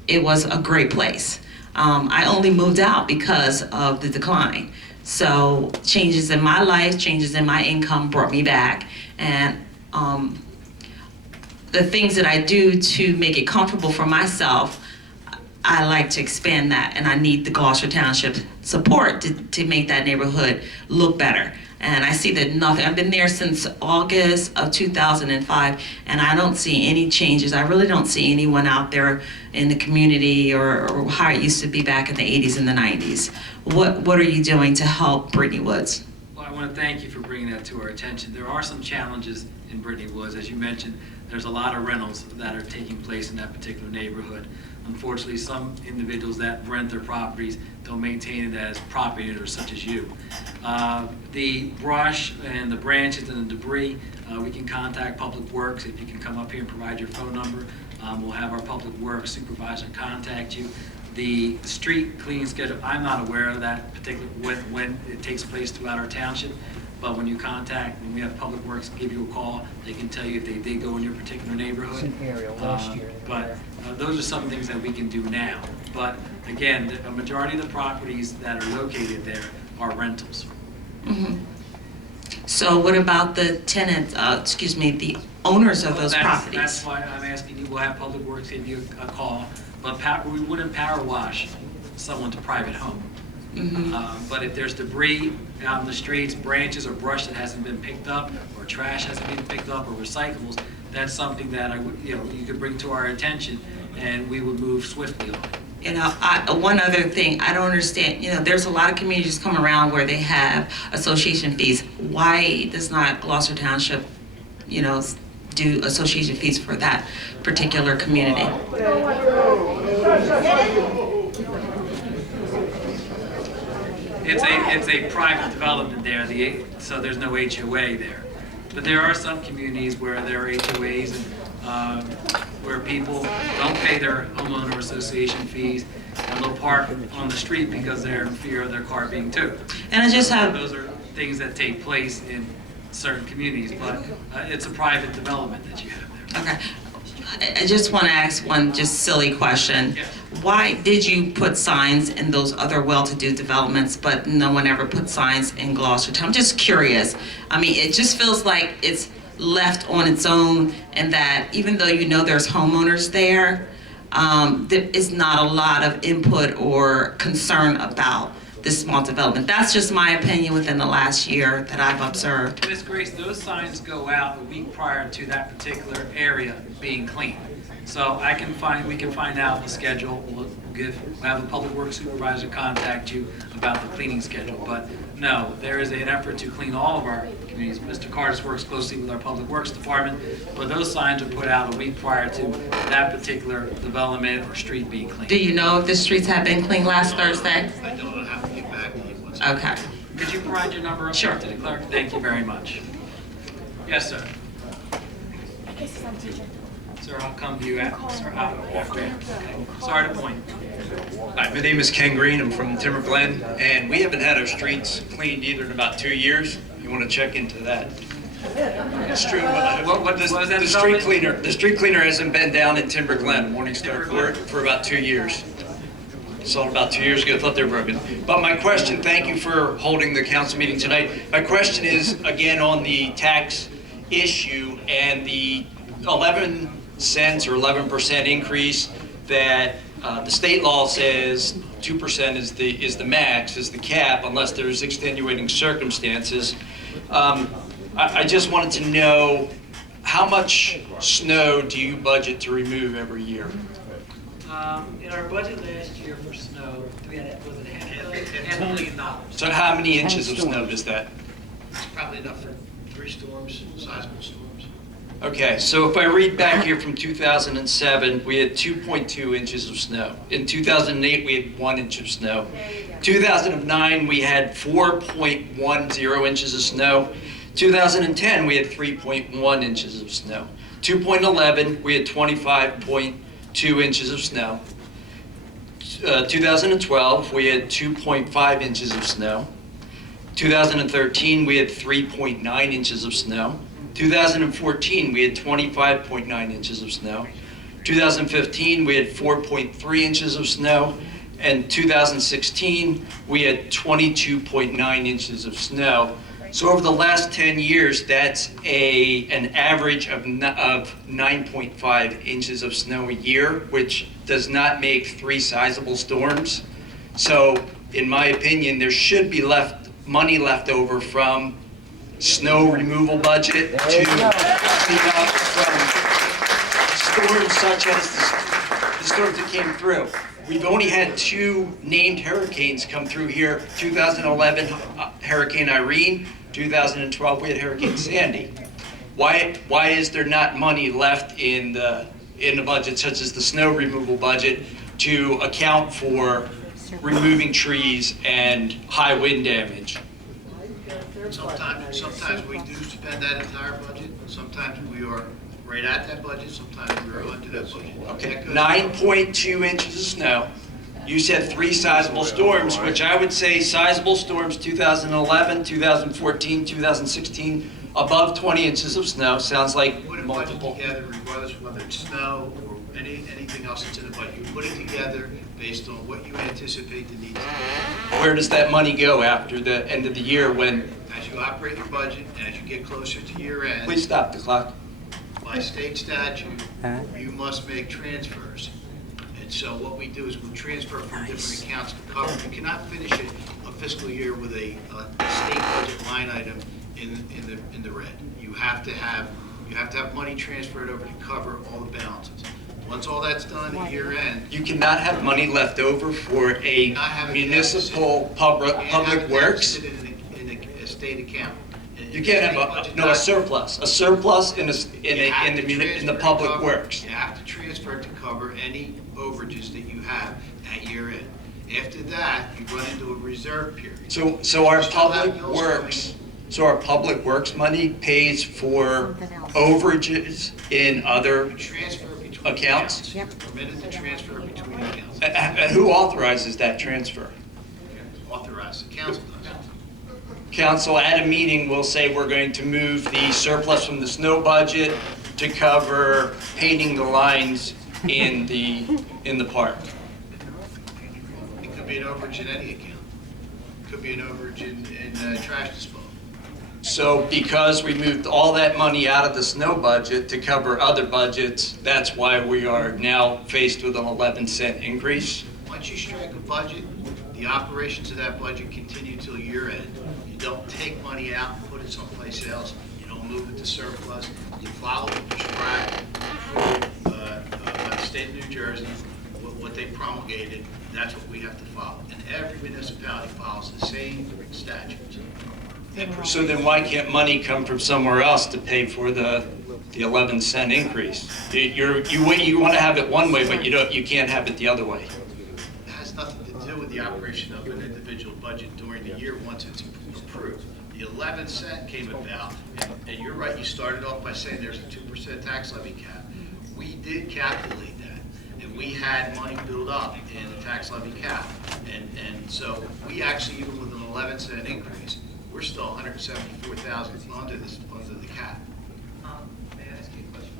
it was a great place. I only moved out because of the decline. So changes in my life, changes in my income brought me back. And the things that I do to make it comfortable for myself, I like to expand that, and I need the Gloucester Township support to make that neighborhood look better. And I see that nothing, I've been there since August of 2005, and I don't see any changes. I really don't see anyone out there in the community or how it used to be back in the 80s and the 90s. What are you doing to help Brittany Woods? Well, I want to thank you for bringing that to our attention. There are some challenges in Brittany Woods. As you mentioned, there's a lot of rentals that are taking place in that particular neighborhood. Unfortunately, some individuals that rent their properties don't maintain it as property owners such as you. The brush and the branches and the debris, we can contact Public Works. If you can come up here and provide your phone number, we'll have our Public Works supervisor contact you. The street cleaning schedule, I'm not aware of that particular, when it takes place throughout our township. But when you contact, when we have Public Works give you a call, they can tell you if they did go in your particular neighborhood. But those are some things that we can do now. But again, a majority of the properties that are located there are rentals. Mm-hmm. So what about the tenants, the owners of those properties? That's why I'm asking you, we'll have Public Works give you a call. But we wouldn't power wash someone's private home. Mm-hmm. But if there's debris out in the streets, branches or brush that hasn't been picked up, or trash hasn't been picked up, or recyclables, that's something that you could bring to our attention, and we would move swiftly on it. One other thing, I don't understand, there's a lot of communities come around where they have association fees. Why does not Gloucester Township, do association fees for that particular community? It's a private development there, so there's no HOA there. But there are some communities where there are HOAs and where people don't pay their homeowner association fees, and they'll park on the street because they're in fear of their car being towed. And I just have... Those are things that take place in certain communities, but it's a private development that you have there. Okay. I just want to ask one just silly question. Yes. Why did you put signs in those other well-to-do developments, but no one ever put signs in Gloucester Town? I'm just curious. I mean, it just feels like it's left on its own, and that even though there's homeowners there, there is not a lot of input or concern about this small development. That's just my opinion within the last year that I've observed. Ms. Grace, those signs go out a week prior to that particular area being cleaned. So we can find out the schedule. We'll have a Public Works supervisor contact you about the cleaning schedule. But no, there is an effort to clean all of our communities. Mr. Cardis works closely with our Public Works department, but those signs are put out a week prior to that particular development or street being cleaned. Do you know if the streets have been cleaned last Thursday? I don't have to get back to you. Okay. Could you provide your number up Sure. to the clerk? Thank you very much. Yes, sir. Sir, I'll come to you after. Okay. Sorry to point. Hi, my name is Ken Green. I'm from Timber Glen, and we haven't had our streets cleaned either in about 2 years. You want to check into that? It's true. The street cleaner hasn't been down in Timber Glen, Morningstar Court, for about 2 years. Saw it about 2 years ago. Thought they were broken. But my question, thank you for holding the council meeting tonight. My question is again on the tax issue and the 11 cents or 11% increase that the state law says 2% is the max, is the cap, unless there's extenuating circumstances. I just wanted to know, how much snow do you budget to remove every year? In our budget last year for snow, we had, was it $500 million? So how many inches of snow is that? It's probably enough for 3 storms, sizable storms. Okay, so if I read back here from 2007, we had 2.2 inches of snow. In 2008, we had 1 inch of snow. 2009, we had 4.10 inches of snow. 2010, we had 3.1 inches of snow. 2011, we had 25.2 inches of snow. 2012, we had 2.5 inches of snow. 2013, we had 3.9 inches of snow. 2014, we had 25.9 inches of snow. 2015, we had 4.3 inches of snow. And 2016, we had 22.9 inches of snow. So over the last 10 years, that's an average of 9.5 inches of snow a year, which does not make 3 sizable storms. So in my opinion, there should be money left over from snow removal budget to clean up from storms such as the storms that came through. We've only had 2 named hurricanes come through here, 2011 Hurricane Irene, 2012 we had Hurricane Sandy. Why is there not money left in the budget, such as the snow removal budget, to account for removing trees and high wind damage? Sometimes we do spend that entire budget. Sometimes we are right at that budget. Sometimes we are under that budget. Okay, 9.2 inches of snow. You said 3 sizable storms, which I would say sizable storms 2011, 2014, 2016, above 20 inches of snow. Sounds like Put a multiple. budget together, regardless of whether it's snow or anything else that's in the budget. You put it together based on what you anticipate the needs to be. Where does that money go after the end of the year when? As you operate your budget and as you get closer to year end. Please stop the clock. By state statute, you must make transfers. And so what we do is we'll transfer from different accounts to cover. You cannot finish a fiscal year with a state budget line item in the red. You have to have money transferred over to cover all the balances. Once all that's done at year end. You cannot have money left over for a municipal public works. In a state account. You can't have a surplus in the public works. You have to transfer to cover any overages that you have at year end. After that, you run into a reserve period. So our public works money pays for overages in other accounts? Permitted to transfer between accounts. Who authorizes that transfer? Authorized, the council does. Council at a meeting will say we're going to move the surplus from the snow budget to cover painting the lines in the park. It could be an overage in any account. It could be an overage in trash disposal. So because we moved all that money out of the snow budget to cover other budgets, that's why we are now faced with an 11-cent increase? Once you strike a budget, the operations of that budget continue till year end. You don't take money out and put it someplace else. You don't move it to surplus. You follow the prescribed by the state of New Jersey, what they promulgated. That's what we have to follow. And every municipality follows the same statutes. So then why can't money come from somewhere else to pay for the 11-cent increase? You want to have it one way, but you can't have it the other way. It has nothing to do with the operation of an individual budget during the year once it's approved. The 11-cent came about, and you're right, you started off by saying there's a 2% tax levy cap. We did calculate that, and we had money built up in the tax levy cap. And so we actually, even with an 11-cent increase, we're still 174,000 under the cap. May I ask you a question?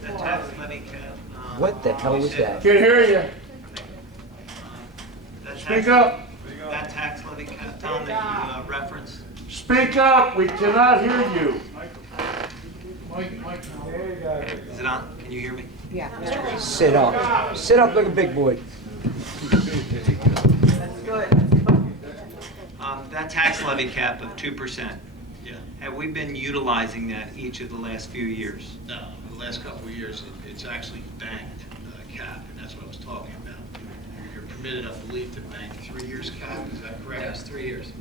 That tax levy cap. What the hell was that? Can't hear you. Speak up. That tax levy cap, Tom, that you referenced. Speak up. We cannot hear you. Is it on? Can you hear me? Yeah. Sit up. Sit up like a big boy. That tax levy cap of 2%. Yeah. Have we been utilizing that each of the last few years? No, the last couple of years, it's actually banked cap, and that's what I was talking about. You're permitted, I believe, to bank 3 years cap, is that correct? Yes, 3 years.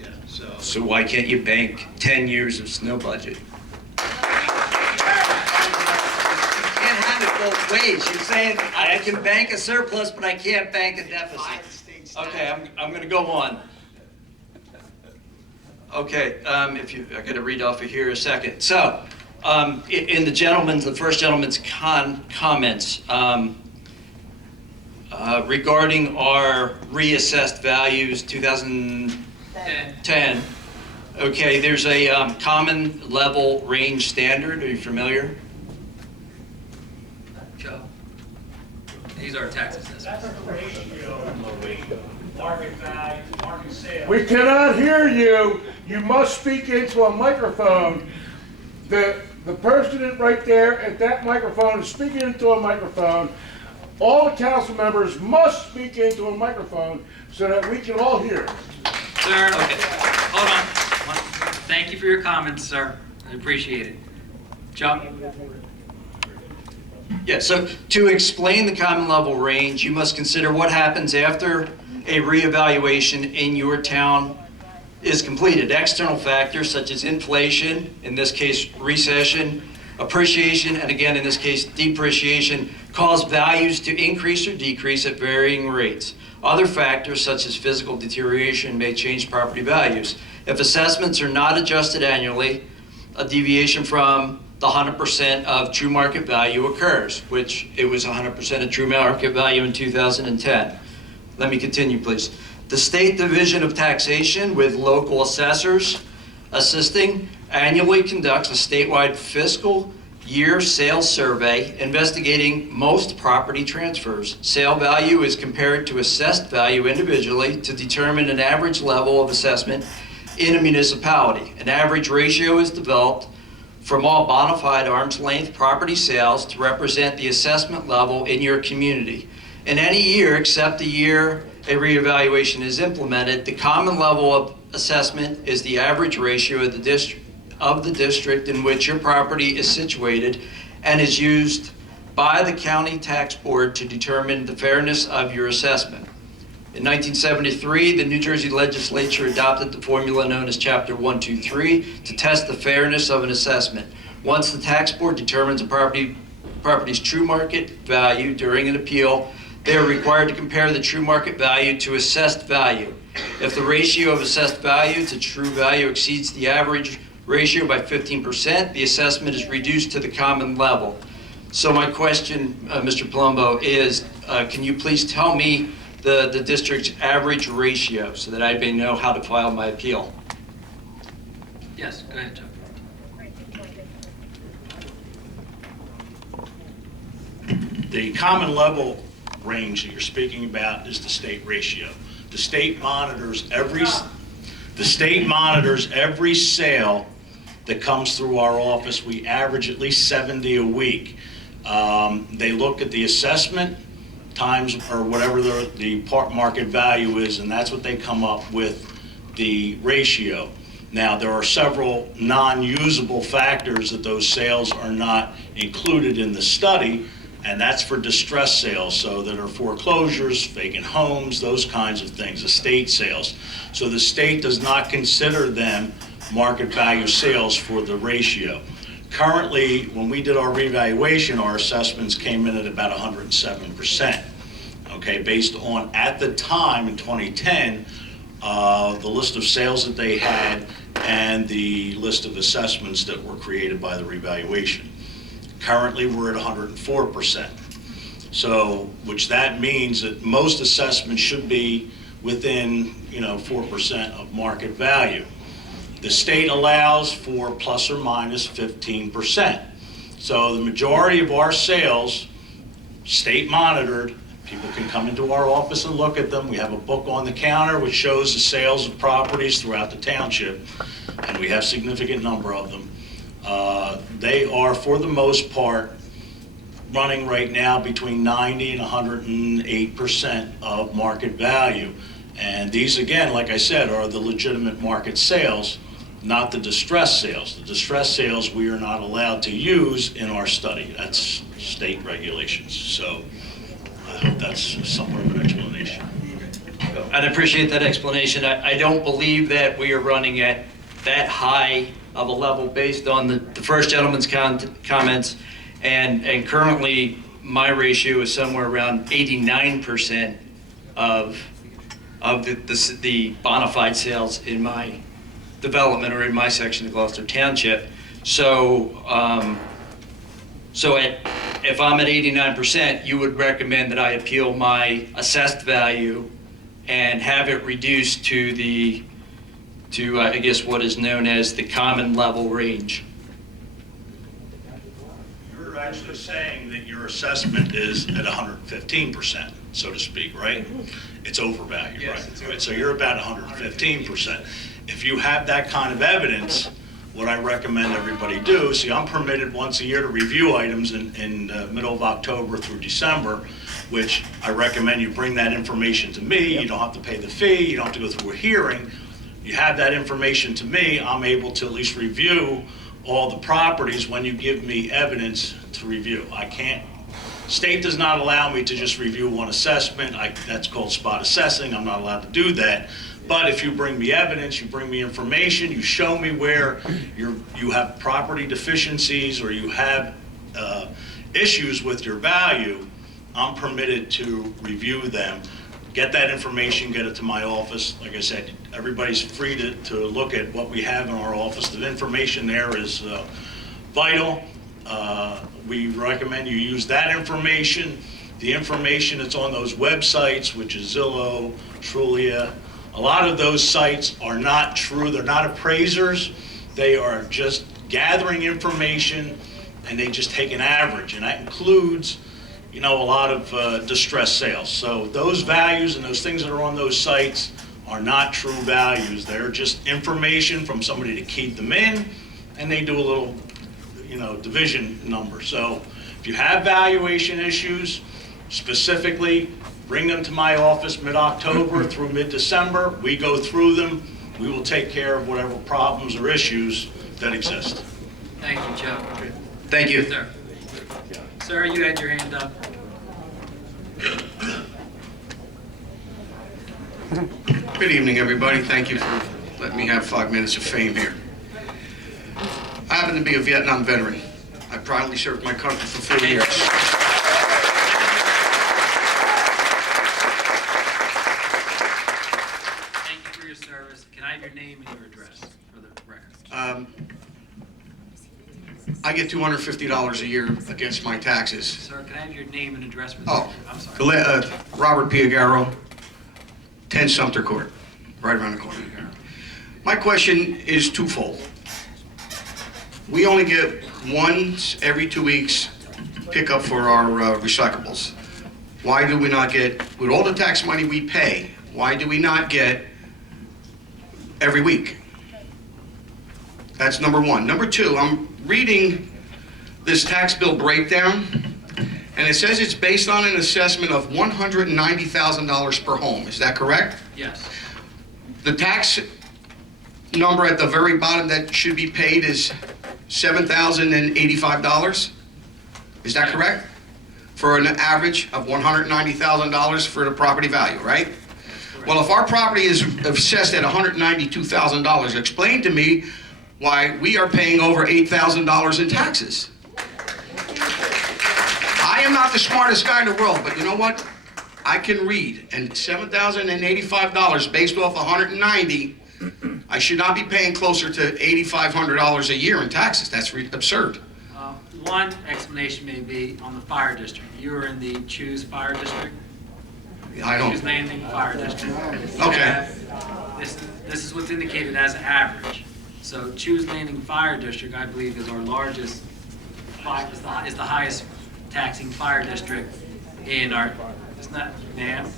Yeah, so. So why can't you bank 10 years of snow budget? You can't have it both ways. You're saying I can bank a surplus, but I can't bank a deficit. Okay, I'm going to go on. Okay, I got to read off of here a second. So, in the first gentleman's comments, regarding our reassessed values 2010. Okay, there's a common level range standard. Are you familiar? Joe? These are tax assessments. That's the ratio between market value, market sale. We cannot hear you. You must speak into a microphone. The person right there at that microphone is speaking into a microphone. All the council members must speak into a microphone so that we can all hear. Sir, okay, hold on. Thank you for your comments, sir. I appreciate it. Chuck? Yeah, so to explain the common level range, you must consider what happens after a reevaluation in your town is completed. External factors such as inflation, in this case recession, appreciation, and again in this case depreciation, cause values to increase or decrease at varying rates. Other factors such as physical deterioration may change property values. If assessments are not adjusted annually, a deviation from the 100% of true market value occurs, which it was 100% of true market value in 2010. Let me continue, please. The State Division of Taxation, with local assessors assisting, annually conducts a statewide fiscal year sales survey investigating most property transfers. Sale value is compared to assessed value individually to determine an average level of assessment in a municipality. An average ratio is developed from all bona fide arm's length property sales to represent the assessment level in your community. In any year except the year a reevaluation is implemented, the common level of assessment is the average ratio of the district in which your property is situated and is used by the county tax board to determine the fairness of your assessment. In 1973, the New Jersey legislature adopted the formula known as Chapter 123 to test the fairness of an assessment. Once the tax board determines a property's true market value during an appeal, they are required to compare the true market value to assessed value. If the ratio of assessed value to true value exceeds the average ratio by 15%, the assessment is reduced to the common level. So my question, Mr. Palumbo, is can you please tell me the district's average ratio so that I may know how to file my appeal? Yes, go ahead, Chuck. The common level range that you're speaking about is the state ratio. The state monitors every sale that comes through our office. We average at least 70 a week. They look at the assessment times or whatever the market value is, and that's what they come up with the ratio. Now, there are several non-usable factors that those sales are not included in the study, and that's for distress sales, so that are foreclosures, vacant homes, those kinds of things, estate sales. So the state does not consider them market value sales for the ratio. Currently, when we did our revaluation, our assessments came in at about 107%. Okay, based on, at the time in 2010, the list of sales that they had and the list of assessments that were created by the revaluation. Currently, we're at 104%. So, which that means that most assessments should be within, 4% of market value. The state allows for plus or minus 15%. So the majority of our sales, state monitored, people can come into our office and look at them. We have a book on the counter which shows the sales of properties throughout the township, and we have a significant number of them. They are, for the most part, running right now between 90 and 108% of market value. And these, again, like I said, are the legitimate market sales, not the distress sales. The distress sales we are not allowed to use in our study. That's state regulations. So I hope that's somewhat of an explanation. I'd appreciate that explanation. I don't believe that we are running at that high of a level based on the first gentleman's comments. And currently, my ratio is somewhere around 89% of the bona fide sales in my development or in my section of Gloucester Township. So, if I'm at 89%, you would recommend that I appeal my assessed value and have it reduced to I guess what is known as the common level range. You're actually saying that your assessment is at 115%, so to speak, right? It's overvalued, Yes, right? Right. So you're about 115%. If you have that kind of evidence, what I recommend everybody do, see, I'm permitted once a year to review items in middle of October through December, which I recommend you bring that information to me. You don't have to pay the fee. You don't have to go through a hearing. You have that information to me. I'm able to at least review all the properties when you give me evidence to review. I can't, state does not allow me to just review one assessment. That's called spot assessing. I'm not allowed to do that. But if you bring me evidence, you bring me information, you show me where you have property deficiencies or you have issues with your value, I'm permitted to review them, get that information, get it to my office. Like I said, everybody's free to look at what we have in our office. The information there is vital. We recommend you use that information. The information that's on those websites, which is Zillow, Trulia, a lot of those sites are not true. They're not appraisers. They are just gathering information, and they just take an average, and that includes, you know, a lot of distressed sales. So those values and those things that are on those sites are not true values. They're just information from somebody to keep them in, and they do a little, you know, division number. So if you have valuation issues, specifically, bring them to my office mid-October through mid-December. We go through them. We will take care of whatever problems or issues that exist. Thank you, Joe. Thank you. Sir. Sir, you had your hand up. Good evening, everybody. Thank you for letting me have 5 minutes of fame here. I happen to be a Vietnam veteran. I proudly served my country for 4 years. Thank you for your service. Can I have your name and your address for the record? I get $250 a year against my taxes. Sir, can I have your name and address for the Oh, record? I'm sorry. Robert Piagaro, 10 Sumter Court, right around the corner. My question is twofold. We only get once every 2 weeks pickup for our recyclables. Why do we not get, with all the tax money we pay, why do we not get every week? That's number one. Number two, I'm reading this tax bill breakdown, and it says it's based on an assessment of $190,000 per home. Is that correct? Yes. The tax number at the very bottom that should be paid is $7,085. Is that correct? For an average of $190,000 for the property value, right? Well, if our property is assessed at $192,000, explain to me why we are paying over $8,000 in taxes. I am not the smartest guy in the world, but you know what? I can read, and $7,085 based off 190, I should not be paying closer to $8,500 a year in taxes. That's absurd. One explanation may be on the fire district. You are in the Choose Fire District? I don't. Choose Landing Fire District. Okay. This is what's indicated as average. So Choose Landing Fire District, I believe, is our largest, is the highest taxing fire district in our, it's not, ma'am?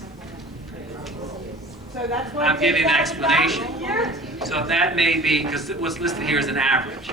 So that's why I'm giving an $8,000 explanation. a year? So that may be, because what's listed here is an average.